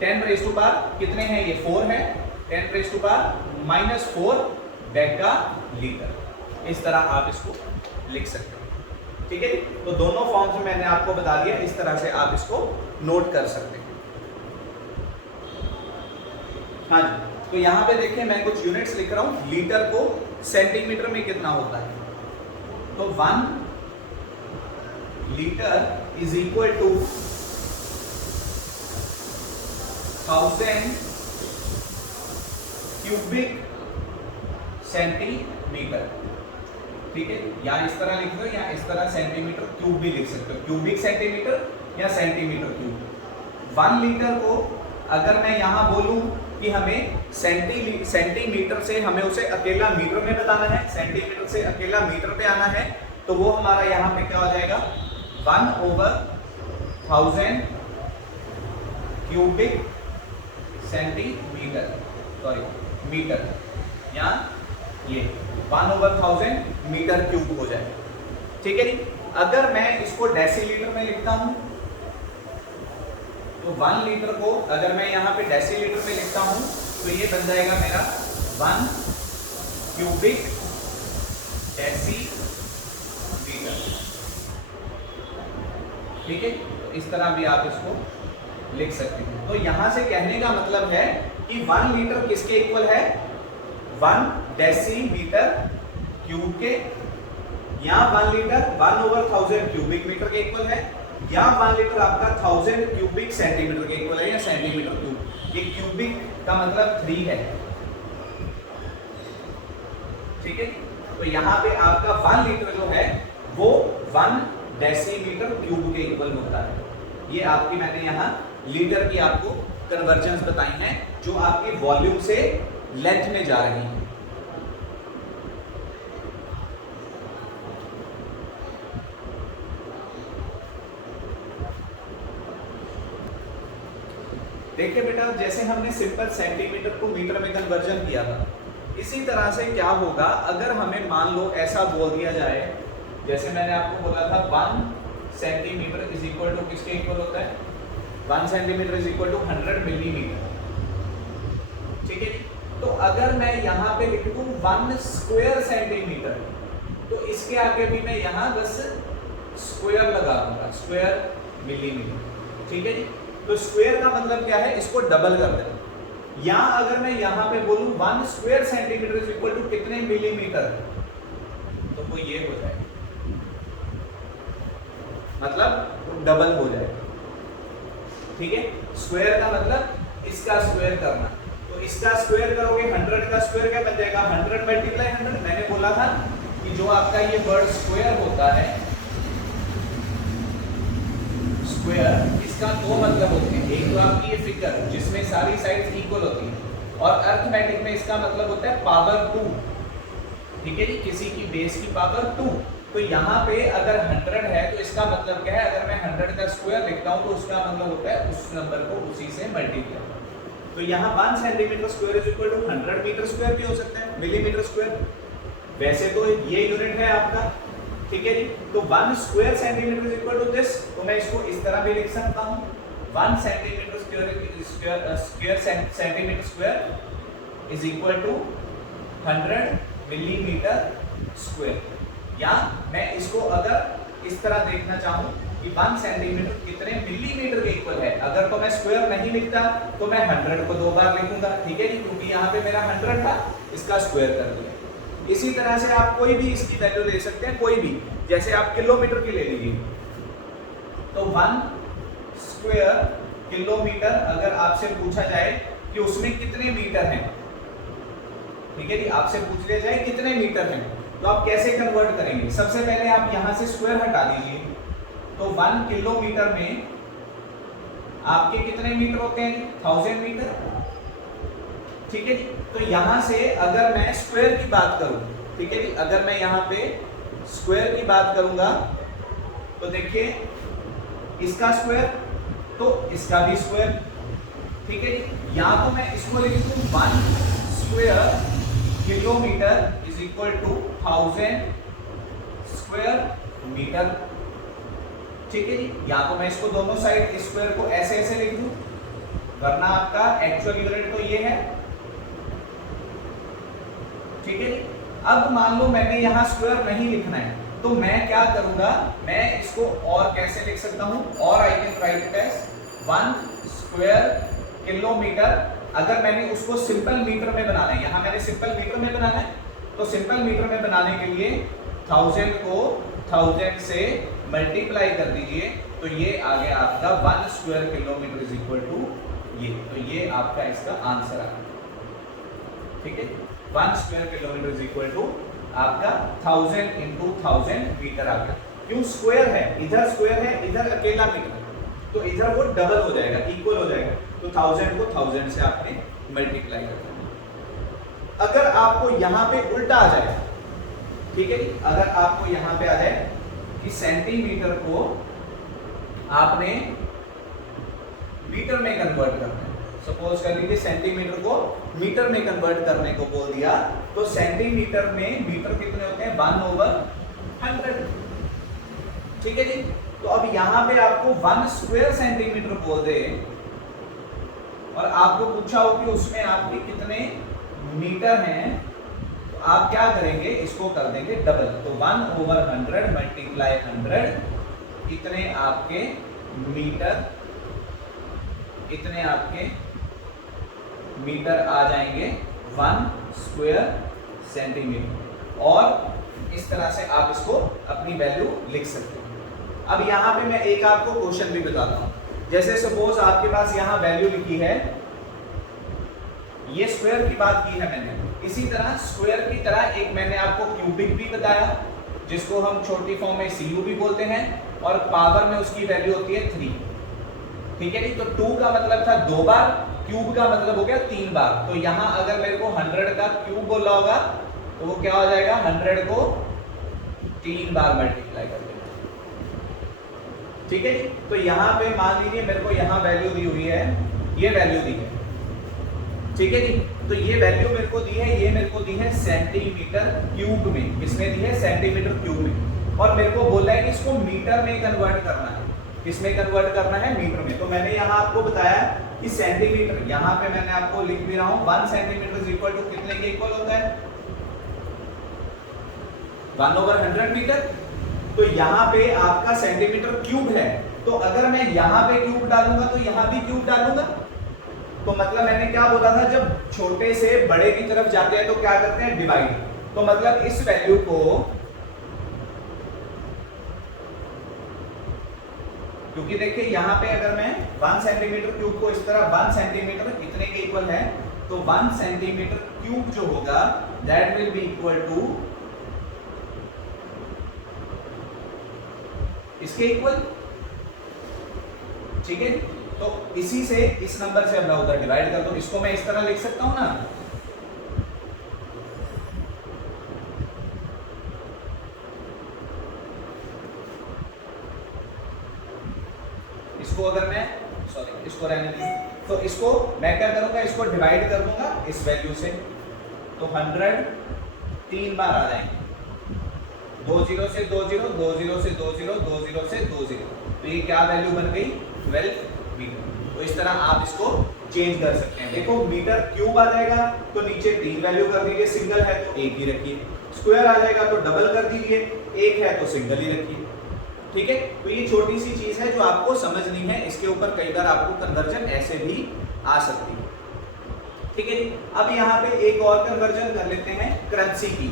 10⁻⁴, कितने हैं ये, 4 है, 10⁻⁻⁴ डेकालीटर। इस तरह आप इसको लिख सकते हैं, ठीक है। तो दोनों फॉर्म्स मैंने आपको बता दिया, इस तरह से आप इसको नोट कर सकते हैं। हाँ जी, तो यहाँ पे देखिए मैं कुछ यूनिट्स लिख रहा हूं। लीटर को सेंटीमीटर में कितना होता है, तो 1 litre is equal to 1000 cubic centimetre, ठीक है। या इस तरह लिख दो, या इस तरह सेंटीमीटर क्यूब भी लिख सकते हो, क्यूबिक सेंटीमीटर या सेंटीमीटर क्यूब। 1 लीटर को अगर मैं यहां बोलूं कि हमें सेंटीमीटर से हमें उसे अकेला मीटर में बताना है, सेंटीमीटर से अकेला मीटर पे आना है, तो वो हमारा यहाँ पे क्या हो जाएगा, 1/1000 क्यूबिक सेंटीमीटर, सॉरी मीटर, या ये 1/1000 मीटर क्यूब हो जाए। ठीक है जी। अगर मैं इसको डेसीलीटर में लिखता हूं तो 1 लीटर को अगर मैं यहां पे डेसीलीटर में लिखता हूं तो ये बन जाएगा मेरा 1 क्यूबिक डेसीलीटर। ठीक है, तो इस तरह भी आप इसको लिख सकते हैं। तो यहां से कहने का मतलब है कि 1 लीटर किसके इक्वल है, 1 डेसीमीटर क्यूब के, या 1 लीटर 1/1000 क्यूबिक मीटर के इक्वल है, या 1 लीटर आपका 1000 क्यूबिक सेंटीमीटर के इक्वल है, या सेंटीमीटर क्यूब। ये क्यूबिक का मतलब 3 है। ठीक है, तो यहाँ पे आपका 1 लीटर जो है वो 1 डेसीमीटर क्यूब के इक्वल होता है। ये आपकी मैंने यहाँ लीटर की आपको कन्वर्जन्स बताई हैं जो आपके वॉल्यूम से लेंथ में जा रही हैं। देखिए बेटा, जैसे हमने सिंपल सेंटीमीटर को मीटर में कन्वर्जन किया था, इसी तरह से क्या होगा अगर हमें मान लो ऐसा बोल दिया जाए, जैसे मैंने आपको बोला था 1 सेंटीमीटर इज इक्वल टू किसके इक्वल होता है, 1 centimetre is equal to 100 millimetre. ठीक है, तो अगर मैं यहाँ पे लिख दूं 1 स्क्वायर सेंटीमीटर, तो इसके आगे भी मैं यहाँ बस स्क्वायर लगा दूंगा, स्क्वायर मिलीमीटर। ठीक है जी, तो स्क्वायर का मतलब क्या है, इसको डबल कर देना। या अगर मैं यहाँ पे बोलूं 1 square centimetre is equal to कितने मिलीमीटर, तो वो ये हो जाएगा, मतलब डबल हो जाएगा। ठीक है, स्क्वायर का मतलब इसका स्क्वायर करना, तो इसका स्क्वायर करोगे 100 का स्क्वायर क्या बन जाएगा, 100 मल्टीप्लाई 100। मैंने बोला था कि जो आपका ये वर्ड स्क्वायर होता है, स्क्वायर, इसका दो मतलब होते हैं। एक तो आपकी ये फिगर जिसमें सारी साइड्स इक्वल होती हैं, और अर्थमेटिक में इसका मतलब होता है पावर 2। ठीक है जी, किसी की बेस की पावर 2। तो यहाँ पे अगर 100 है तो इसका मतलब क्या है, अगर मैं 100 का स्क्वायर लिखता हूँ तो उसका मतलब होता है उस नंबर को उसी से मल्टीप्लाई। तो यहाँ 1 centimetre square is equal to 100 metre square भी हो सकता है, मिलीमीटर स्क्वायर। वैसे तो ये यूनिट है आपका। ठीक है जी, तो 1 square centimetre is equal to this, तो मैं इसको इस तरह भी लिख सकता हूँ, 1 centimetre square centimetre square is equal to 100 millimetre square. या मैं इसको अगर इस तरह देखना चाहूँ कि 1 सेंटीमीटर कितने मिलीमीटर के इक्वल है, अगर तो मैं स्क्वायर नहीं लिखता तो मैं 100 को 2 बार लिखूंगा। ठीक है जी, क्योंकि यहाँ पे मेरा 100 था, इसका स्क्वायर कर दिया। इसी तरह से आप कोई भी इसकी वैल्यू ले सकते हैं, कोई भी, जैसे आप किलोमीटर की ले लीजिए, तो 1 स्क्वायर किलोमीटर अगर आपसे पूछा जाए कि उसमें कितने मीटर हैं, ठीक है जी, आपसे पूछ लिया जाए कितने मीटर हैं, तो आप कैसे कन्वर्ट करेंगे। सबसे पहले आप यहां से स्क्वायर हटा दीजिए, तो 1 किलोमीटर में आपके कितने मीटर होते हैं, 1000 मीटर। ठीक है जी, तो यहां से अगर मैं स्क्वायर की बात करूं, ठीक है जी, अगर मैं यहां पे स्क्वायर की बात करूंगा तो देखिए इसका स्क्वायर तो इसका भी स्क्वायर। ठीक है जी, या तो मैं इसको लिख दूं 1 square kilometre is equal to 1000 square metre. ठीक है जी, या तो मैं इसको दोनों साइड स्क्वायर को ऐसे ऐसे लिख दूं, वरना आपका एक्चुअल यूनिट तो ये है। ठीक है जी, अब मान लो मैंने यहां स्क्वायर नहीं लिखना है, तो मैं क्या करूंगा, मैं इसको और कैसे लिख सकता हूं, और I can write it as 1 square kilometre. अगर मैंने उसको सिंपल मीटर में बनाना है, यहां मैंने सिंपल मीटर में बनाना है, तो सिंपल मीटर में बनाने के लिए 1000 को 1000 से मल्टीप्लाई कर दीजिए, तो ये आ गया आपका 1 square kilometre is equal to ये, तो ये आपका इसका आंसर आ गया। ठीक है, 1 square kilometre is equal to आपका 1000 इंटू 1000 मीटर आ गया। क्यों स्क्वायर है, इधर स्क्वायर है, इधर अकेला मीटर, तो इधर वो डबल हो जाएगा, इक्वल हो जाएगा, तो 1000 को 1000 से आपने मल्टीप्लाई कर दिया। अगर आपको यहां पे उल्टा आ जाए, ठीक है जी, अगर आपको यहां पे आ जाए कि सेंटीमीटर को आपने मीटर में कन्वर्ट करना है, सपोज कर लीजिए सेंटीमीटर को मीटर में कन्वर्ट करने को बोल दिया, तो सेंटीमीटर में मीटर कितने होते हैं 1/100। ठीक है जी। तो अब यहां पे आपको 1 स्क्वायर सेंटीमीटर बोल दे और आपको पूछा हो कि उसमें आपके कितने मीटर हैं, तो आप क्या करेंगे, इसको कर देंगे डबल। तो 1/100 मल्टीप्लाई 100, इतने आपके मीटर, इतने आपके मीटर आ जाएंगे 1 स्क्वायर सेंटीमीटर। और इस तरह से आप इसको अपनी वैल्यू लिख सकते हैं। अब यहाँ पे मैं एक आपको क्वेश्चन भी बताता हूँ। जैसे सपोज आपके पास यहाँ वैल्यू लिखी है, ये स्क्वायर की बात की है मैंने, इसी तरह स्क्वायर की तरह एक मैंने आपको क्यूबिक भी बताया, जिसको हम छोटी फॉर्म में CU भी बोलते हैं, और पावर में उसकी वैल्यू होती है 3। ठीक है जी। तो 2 का मतलब था 2 बार, क्यूब का मतलब हो गया 3 बार। तो यहां अगर मेरे को 100 का क्यूब बोला होगा तो वो क्या हो जाएगा, 100 को 3 बार मल्टीप्लाई कर देना। ठीक है जी। तो यहां पे मान लीजिए मेरे को यहां वैल्यू दी हुई है, ये वैल्यू दी है। ठीक है जी। तो ये वैल्यू मेरे को दी है, ये मेरे को दी है सेंटीमीटर क्यूब में। किसने दी है, सेंटीमीटर क्यूब में। और मेरे को बोला है कि इसको मीटर में कन्वर्ट करना है। किसमें कन्वर्ट करना है, मीटर में। तो मैंने यहाँ आपको बताया कि सेंटीमीटर, यहाँ पे मैंने आपको लिख भी रहा हूँ 1 सेंटीमीटर इज इक्वल टू कितने के इक्वल होता है, 1/100 मीटर। तो यहाँ पे आपका सेंटीमीटर क्यूब है, तो अगर मैं यहाँ पे क्यूब डालूंगा तो यहाँ भी क्यूब डालूंगा। तो मतलब मैंने क्या बोला था, जब छोटे से बड़े की तरफ जाते हैं तो क्या करते हैं, डिवाइड। तो मतलब इस वैल्यू को, क्योंकि देखिए यहाँ पे अगर मैं 1 सेंटीमीटर क्यूब को इस तरह 1 सेंटीमीटर कितने के इक्वल है, तो 1 सेंटीमीटर क्यूब जो होगा that will be equal to इसके इक्वल। ठीक है। तो इसी से इस नंबर से अब मैं उधर डिवाइड कर दूं, इसको मैं इस तरह लिख सकता हूं ना, इसको अगर मैं, सॉरी इसको रहने दीजिए, तो इसको मैं क्या करूंगा, इसको डिवाइड कर दूंगा इस वैल्यू से, तो 100 3 बार आ जाएंगे, 2 0 से 2 0, 2 0 से 2 0, 2 0 से 2 0। तो ये क्या वैल्यू बन गई, 12 मीटर। तो इस तरह आप इसको चेंज कर सकते हैं। देखो मीटर क्यूब आ जाएगा तो नीचे 3 वैल्यू कर दीजिए, सिंगल है तो 1 ही रखिए। स्क्वायर आ जाएगा तो डबल कर दीजिए, 1 है तो सिंगल ही रखिए। ठीक है। तो ये छोटी सी चीज है जो आपको समझनी है। इसके ऊपर कई बार आपको कन्वर्जन ऐसे भी आ सकती है। ठीक है। अब यहाँ पे एक और कन्वर्जन कर लेते हैं करेंसी की।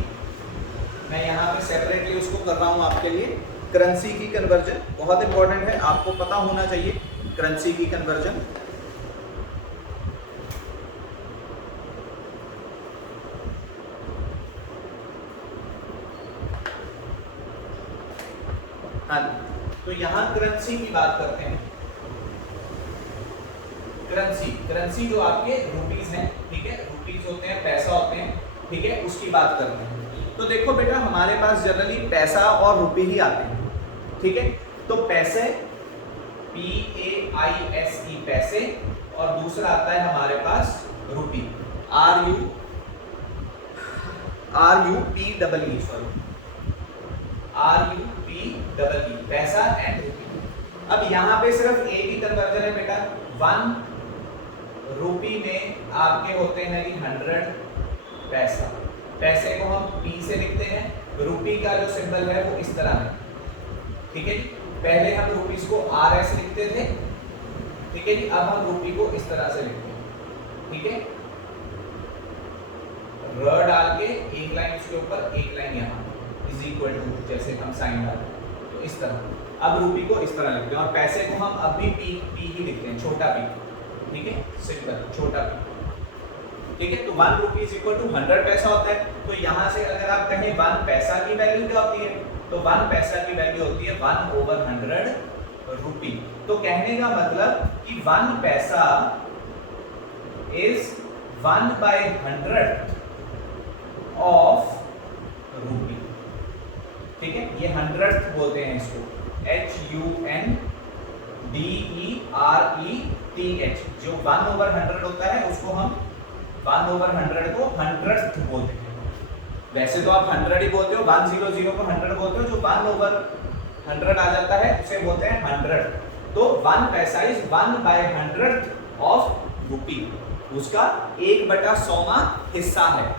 मैं यहाँ पे सेपरेटली उसको कर रहा हूँ आपके लिए। करेंसी की कन्वर्जन बहुत इंपॉर्टेंट है, आपको पता होना चाहिए करेंसी की कन्वर्जन। हाँ, तो यहाँ करेंसी की बात करते हैं। करेंसी जो आपके रुपीस हैं, ठीक है, रुपीस होते हैं, पैसा होते हैं, ठीक है, उसकी बात करते हैं। तो देखो बेटा, हमारे पास जनरली पैसा और रुपए ही आते हैं। ठीक है। तो पैसे PAISE पैसे, और दूसरा आता है हमारे पास रुपी, RUPEE, पैसा एंड रुपी। अब यहाँ पे सिर्फ एक ही कन्वर्जन है बेटा, 1 रुपी में आपके होते हैं 100 पैसा। पैसे को हम P से लिखते हैं, रुपी का जो सिंबल है वो इस तरह है। ठीक है जी। पहले हम रुपीस को RS लिखते थे, ठीक है जी, अब हम रुपी को इस तरह से लिखते हैं। ठीक है। र डाल के एक लाइन उसके ऊपर, एक लाइन यहाँ, इज इक्वल टू, जैसे हम साइन डालते हैं तो इस तरह। अब रुपी को इस तरह लिखते हैं, और पैसे को हम अब भी P ही लिखते हैं, छोटा P। ठीक है, सिंपल छोटा P। ठीक है। तो 1 रुपी इज इक्वल टू 100 पैसा होता है। तो यहाँ से अगर आप कहें 1 पैसा की वैल्यू क्या होती है, तो 1 पैसा की वैल्यू होती है 1/100 रुपी। तो कहने का मतलब कि 1 पैसा इज 1/100 ऑफ रुपी। ठीक है। ये 100th बोलते हैं इसको, HUNDERETH। जो 1/100 होता है उसको हम 1/100 को 100th बोलते हैं। वैसे तो आप 100 ही बोलते हो, 100 को 100 बोलते हो, जो 1/100 आ जाता है उसे बोलते हैं 100। तो 1 पैसा इज 1/100 ऑफ रुपी, उसका 1/100वां हिस्सा है।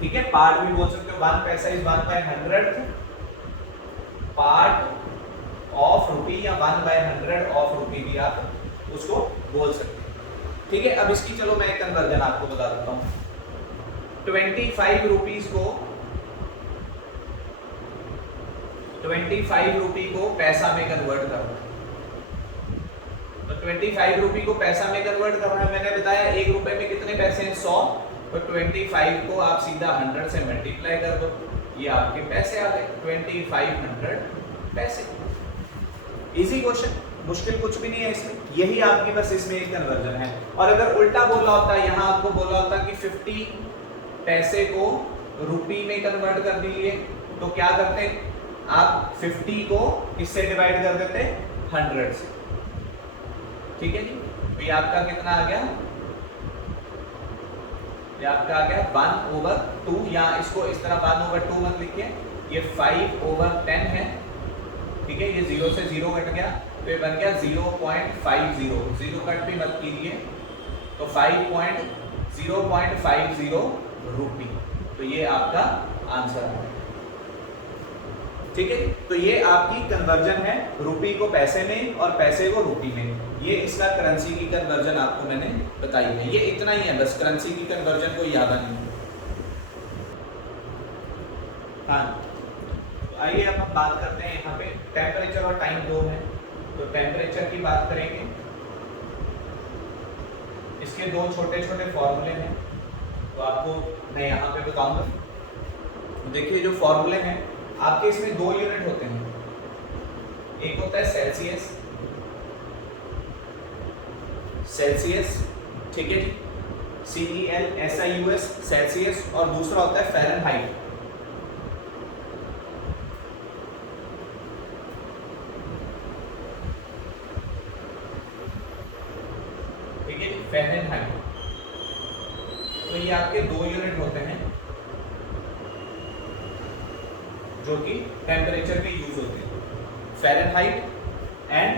ठीक है, पार्ट भी बोल सकते हो, 1 पैसा इज 1/100 पार्ट ऑफ रुपी, या 1/100 ऑफ रुपी भी आप उसको बोल सकते हैं। ठीक है, अब इसकी चलो मैं एक कन्वर्जन आपको बता देता हूँ। 25 रुपीज को 25 रुपी को पैसा में कन्वर्ट करना है। तो 25 रुपी को पैसा में कन्वर्ट करना है, मैंने बताया 1 रुपए में कितने पैसे हैं, 100। तो 25 को आप सीधा 100 से मल्टीप्लाई कर दो, ये आपके पैसे आ गए 2500 पैसे। इजी क्वेश्चन, मुश्किल कुछ भी नहीं है इसमें, यही आपकी बस इसमें एक कन्वर्जन है। और अगर उल्टा बोला होता, यहाँ आपको बोला होता कि 50 पैसे को रुपी में कन्वर्ट कर दीजिए, तो क्या करते आप 50 को किससे डिवाइड कर देते, 100 से। ठीक है जी, तो ये आपका कितना आ गया, ये आपका आ गया 1/2, या इसको इस तरह 1/2 मत लिखिए, ये 5/10 है। ठीक है, ये 0 से 0 कट गया, तो ये बन गया 0.50, 0 कट भी मत कीजिए, तो 0.50 रुपी। तो ये आपका आंसर है। ठीक है, तो ये आपकी कन्वर्जन है, रुपी को पैसे में और पैसे को रुपी में। ये इसका करेंसी की कन्वर्जन आपको मैंने बताई है। ये इतना ही है बस, करेंसी की कन्वर्जन को याद नहीं। हाँ, तो आइए अब हम बात करते हैं, यहाँ पे टेम्परेचर और टाइम दो है, तो टेम्परेचर की बात करेंगे। इसके दो छोटे छोटे फॉर्मूले हैं, तो आपको मैं यहाँ पे बताऊंगा। देखिए, जो फॉर्मूले हैं आपके, इसमें 2 यूनिट होते हैं, एक होता है सेल्सियस, ठीक है जी, CELSIUS सेल्सियस, और दूसरा होता है फ़ारेनहाइट। ठीक है, फ़ारेनहाइट। तो ये आपके 2 यूनिट होते हैं जो कि टेम्परेचर के यूज होते हैं, फ़ारेनहाइट एंड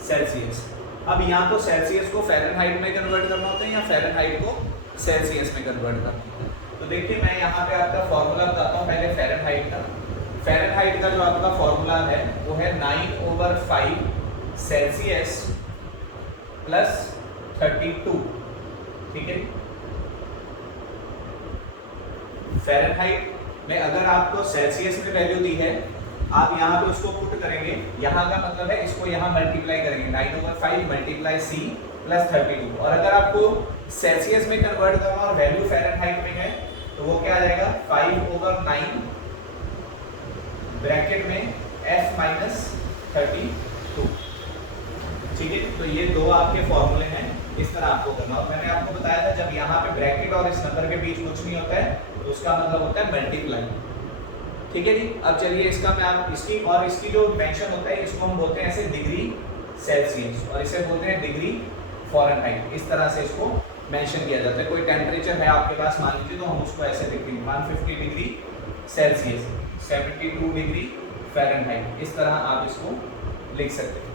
सेल्सियस। अब यहाँ तो सेल्सियस को फ़ारेनहाइट में कन्वर्ट करना होता है, या फ़ारेनहाइट को सेल्सियस में कन्वर्ट करना होता है। तो देखिए, मैं यहाँ पे आपका फॉर्मूला बताता हूँ पहले फ़ारेनहाइट का। फ़ारेनहाइट का जो आपका फॉर्मूला है वो है 9/5 सेल्सियस प्लस 32। ठीक है, फ़ारेनहाइट में अगर आपको सेल्सियस में वैल्यू दी है, आप यहाँ पे उसको पुट करेंगे, यहाँ का मतलब है इसको यहाँ मल्टीप्लाई करेंगे, 9/5 मल्टीप्लाई C प्लस 32। और अगर आपको सेल्सियस में कन्वर्ट करना और वैल्यू फ़ारेनहाइट में है, तो वो क्या आ जाएगा, 5/9 ब्रैकेट में F माइनस 32। ठीक है, तो ये दो आपके फॉर्मूले हैं, इस तरह आपको करना। और मैंने आपको बताया था, जब यहाँ पे ब्रैकेट और इस नंबर के बीच कुछ नहीं होता है, तो उसका मतलब होता है मल्टीप्लाई। ठीक है जी, अब चलिए इसका मैं आप इसकी जो मेंशन होता है, इसको हम बोलते हैं ऐसे डिग्री सेल्सियस, और इसे बोलते हैं डिग्री फ़ारेनहाइट। इस तरह से इसको मेंशन किया जाता है। कोई टेम्परेचर है आपके पास, मान लीजिए, तो हम उसको ऐसे लिखेंगे 150 डिग्री सेल्सियस, 72 डिग्री फ़ारेनहाइट, इस तरह आप इसको लिख सकते हैं।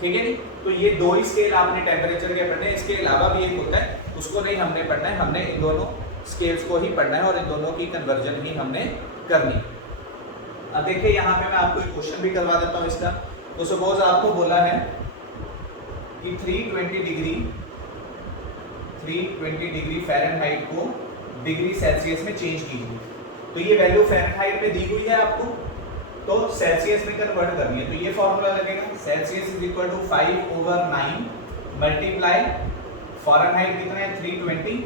ठीक है जी, तो ये 2 ही स्केल आपने टेम्परेचर के पढ़ने हैं। इसके अलावा भी एक होता है, उसको नहीं हमने पढ़ना है, हमने इन दोनों स्केल्स को ही पढ़ना है और इन दोनों की कन्वर्जन ही हमने करनी। अब देखिए, यहाँ पे मैं आपको एक क्वेश्चन भी करवा देता हूँ इसका। तो सपोज आपको बोला है कि 320 डिग्री फ़ारेनहाइट को डिग्री सेल्सियस में चेंज कीजिए। तो ये वैल्यू फ़ारेनहाइट में दी हुई है आपको, तो सेल्सियस में कन्वर्ट करनी है। तो ये फॉर्मूला लगेगा, Celsius is equal to 5/9 multiply Fahrenheit कितना है 320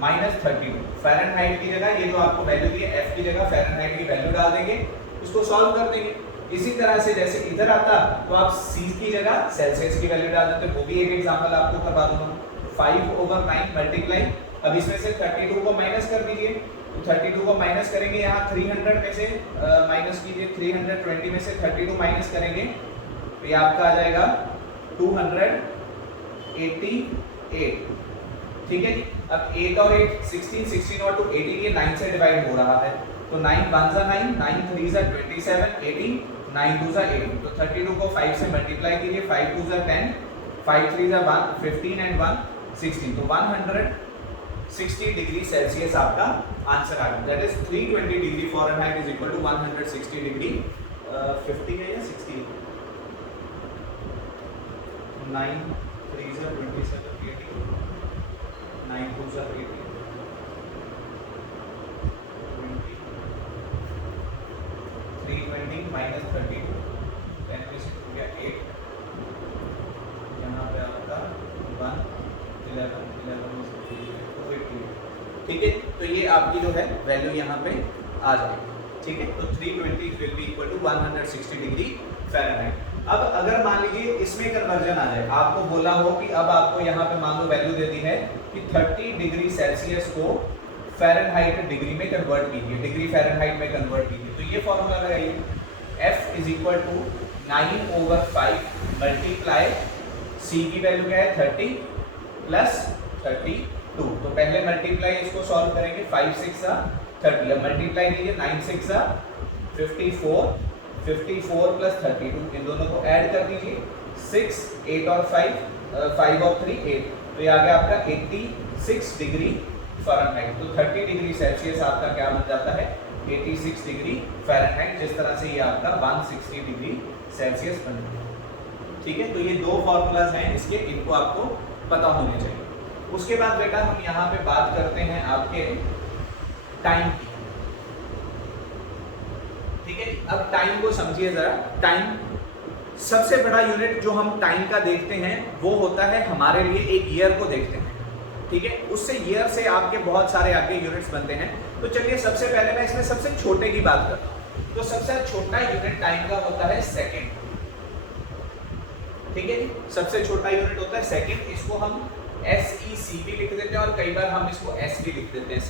माइनस 32। फ़ारेनहाइट की जगह ये जो आपको वैल्यू दी है F की जगह फ़ारेनहाइट की वैल्यू डाल देंगे, इसको सॉल्व कर देंगे। इसी तरह से जैसे इधर आता तो आप C की जगह सेल्सियस की वैल्यू डाल देते, वो भी एक एग्जांपल आपको करवा दूंगा। 5/9 मल्टीप्लाई, अब इसमें से 32 को माइनस कर दीजिए, तो 32 को माइनस करेंगे, यहाँ 300 में से माइनस कीजिए, 320 में से 32 माइनस करेंगे, तो ये आपका आ जाएगा 288। ठीक है जी। अब 8 और 8 16, 16 और 2 18, ये 9 से डिवाइड हो रहा है, तो 9 1 जा 9, 9 3 जा 27, 18 9 2 जा 18, तो 32 को 5 से मल्टीप्लाई कीजिए, 5 2 जा 10, 5 3 जा 1 15 एंड 1 16, तो 160 डिग्री सेल्सियस आपका आंसर आ गया। That is 320 degree Fahrenheit is equal to 160 degree 50 है या 60, 9 3 जा 27, 18 9 2 जा 18, 320 माइनस 32, 10 में से हो गया 8, यहाँ पे आपका 1 11 11 में से 280, ठीक है। तो ये आपकी जो है वैल्यू यहाँ पे आ जाएगी, ठीक है। तो 320 will be equal to 160 degree Fahrenheit. अब अगर मान लीजिए इसमें कन्वर्जन आ जाए, आपको बोला हो कि अब आपको यहाँ पे मान लो वैल्यू दे दी है कि 30 डिग्री सेल्सियस को फ़ारेनहाइट डिग्री में कन्वर्ट कीजिए, डिग्री फ़ारेनहाइट में कन्वर्ट कीजिए, तो ये फॉर्मूला लगाइए, F is equal to 9/5 multiply C की वैल्यू क्या है 30 प्लस 32, तो पहले मल्टीप्लाई इसको सॉल्व करेंगे, 5 6 30, अब मल्टीप्लाई कीजिए 9 6 54, 54 प्लस 32, इन दोनों को ऐड कर दीजिए, 6 8 और 5 5 और 3 8, तो ये आ गया आपका 86 डिग्री फ़ारेनहाइट। तो 30 डिग्री सेल्सियस आपका क्या बन जाता है 86 डिग्री फ़ारेनहाइट, जिस तरह से ये आपका 160 डिग्री सेल्सियस बन गया, ठीक है। तो ये दो फॉर्मूलाज हैं इसके, इनको आपको पता होने चाहिए। उसके बाद बेटा हम यहाँ पे बात करते हैं आपके टाइम की, ठीक है। अब टाइम को समझिए जरा। टाइम सबसे बड़ा यूनिट जो हम टाइम का देखते हैं वो होता है हमारे लिए एक ईयर को देखते हैं, ठीक है। उससे ईयर से आपके बहुत सारे आगे यूनिट्स बनते हैं। तो चलिए सबसे पहले मैं इसमें सबसे छोटे की बात करता हूँ। तो सबसे छोटा यूनिट टाइम का होता है सेकंड, ठीक है जी। सबसे छोटा यूनिट होता है सेकंड, इसको हम SEC भी लिख देते हैं और कई बार हम इसको S भी लिख देते हैं,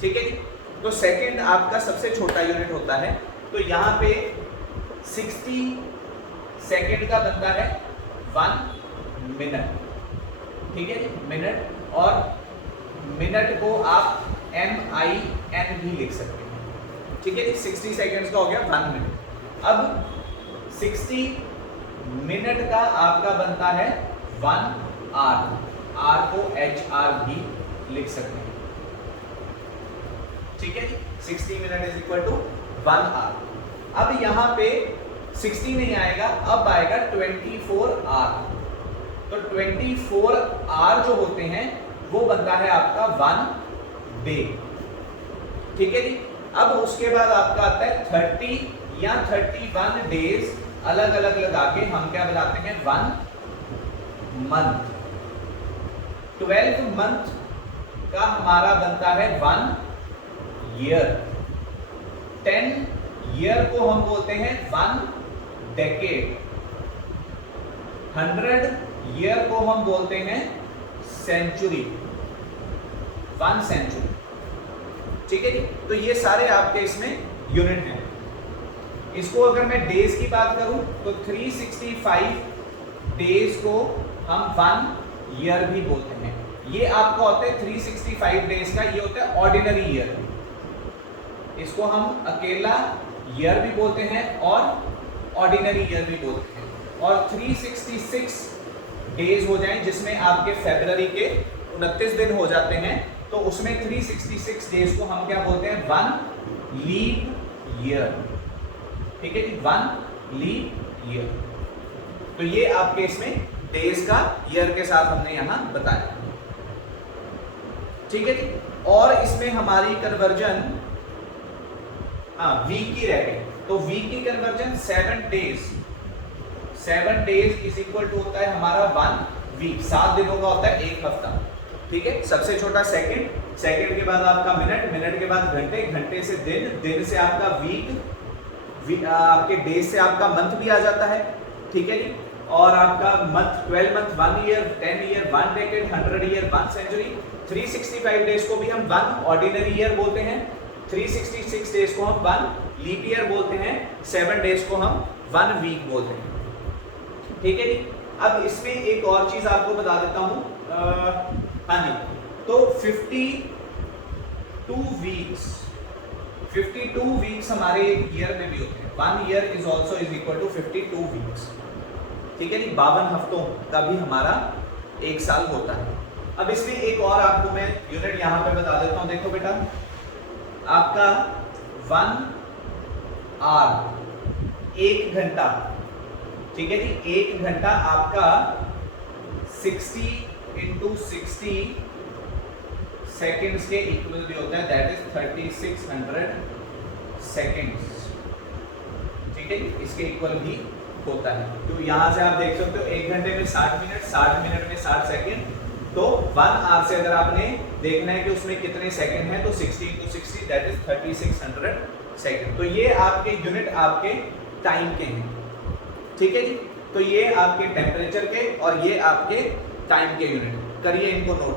ठीक है जी। तो सेकंड आपका सबसे छोटा यूनिट होता है। तो यहाँ पे 60 सेकंड का बनता है 1 मिनट, ठीक है जी, मिनट। और मिनट को आप MIN भी लिख सकते हैं, ठीक है जी। 60 सेकंड्स का हो गया 1 मिनट। अब 60 मिनट का आपका बनता है 1 आवर, R को HR भी लिख सकते हैं, ठीक है जी। 60 minute is equal to 1 hour. अब यहाँ पे 60 नहीं आएगा, अब आएगा 24 आवर। तो 24 आवर जो होते हैं वो बनता है आपका 1 डे, ठीक है जी। अब उसके बाद आपका आता है 30 या 31 डेज, अलग अलग लगा के हम क्या बनाते हैं 1 मंथ। 12 मंथ का हमारा बनता है 1 ईयर। 10 ईयर को हम बोलते हैं 1 डेकेड। 100 ईयर को हम बोलते हैं सेंचुरी, 1 सेंचुरी, ठीक है जी। तो ये सारे आपके इसमें यूनिट हैं। इसको अगर मैं डेज की बात करूं तो 365 डेज को हम 1 ईयर भी बोलते हैं। ये आपका होता है 365 डेज का, ये होता है ऑर्डिनरी ईयर। इसको हम अकेला ईयर भी बोलते हैं और ऑर्डिनरी ईयर भी बोलते हैं। और 366 डेज हो जाएं जिसमें आपके फरवरी के 29 दिन हो जाते हैं, तो उसमें 366 डेज को हम क्या बोलते हैं 1 लीप ईयर, ठीक है जी, 1 लीप ईयर। तो ये आपके इसमें डेज का ईयर के साथ हमने यहां बताया, ठीक है जी। और इसमें हमारी कन्वर्जन वीक की रह गई। तो वीक की conversion 7 days, 7 days is equal to होता है हमारा 1 वीक। 7 दिनों का होता है 1 हफ्ता, ठीक है। सबसे छोटा सेकंड, सेकंड के बाद आपका मिनट, मिनट के बाद घंटे, घंटे से दिन, दिन से आपका वीक, आपके डेज से आपका मंथ भी आ जाता है, ठीक है जी। और आपका month 12 month 1 year, 10 year 1 decade, 100 year 1 century. 365 days को भी हम 1 ऑर्डिनरी ईयर बोलते हैं, 366 डेज को हम 1 लीप ईयर बोलते हैं, 7 डेज को हम 1 वीक बोलते हैं, ठीक है जी। अब इसमें एक और चीज आपको बता देता हूं, हाँ जी, तो 52 वीक्स हमारे एक ईयर में भी होते हैं। 1 year is also is equal to 52 weeks. ठीक है जी, 52 हफ्तों का भी हमारा एक साल होता है। अब इसमें एक और आपको मैं यूनिट यहां पे बता देता हूं। देखो बेटा, आपका 1 आवर 1 घंटा, ठीक है जी, 1 घंटा आपका 60 × 60 सेकेंड्स के इक्वल भी होता है, दैट इज 3600 सेकेंड्स। ठीक है, इसके इक्वल भी होता है। तो यहां से आप देख सकते हो 1 घंटे में 60 मिनट, 60 मिनट में 60 सेकेंड, तो 1 आवर से अगर आपने देखना है कि उसमें कितने सेकेंड हैं, तो 60 × 60 दैट इज 3600 सेकेंड। तो ये आपके यूनिट आपके टाइम के हैं। ठीक है जी, तो ये आपके टेम्परेचर के और ये आपके टाइम के यूनिट, करिए इनको नोट।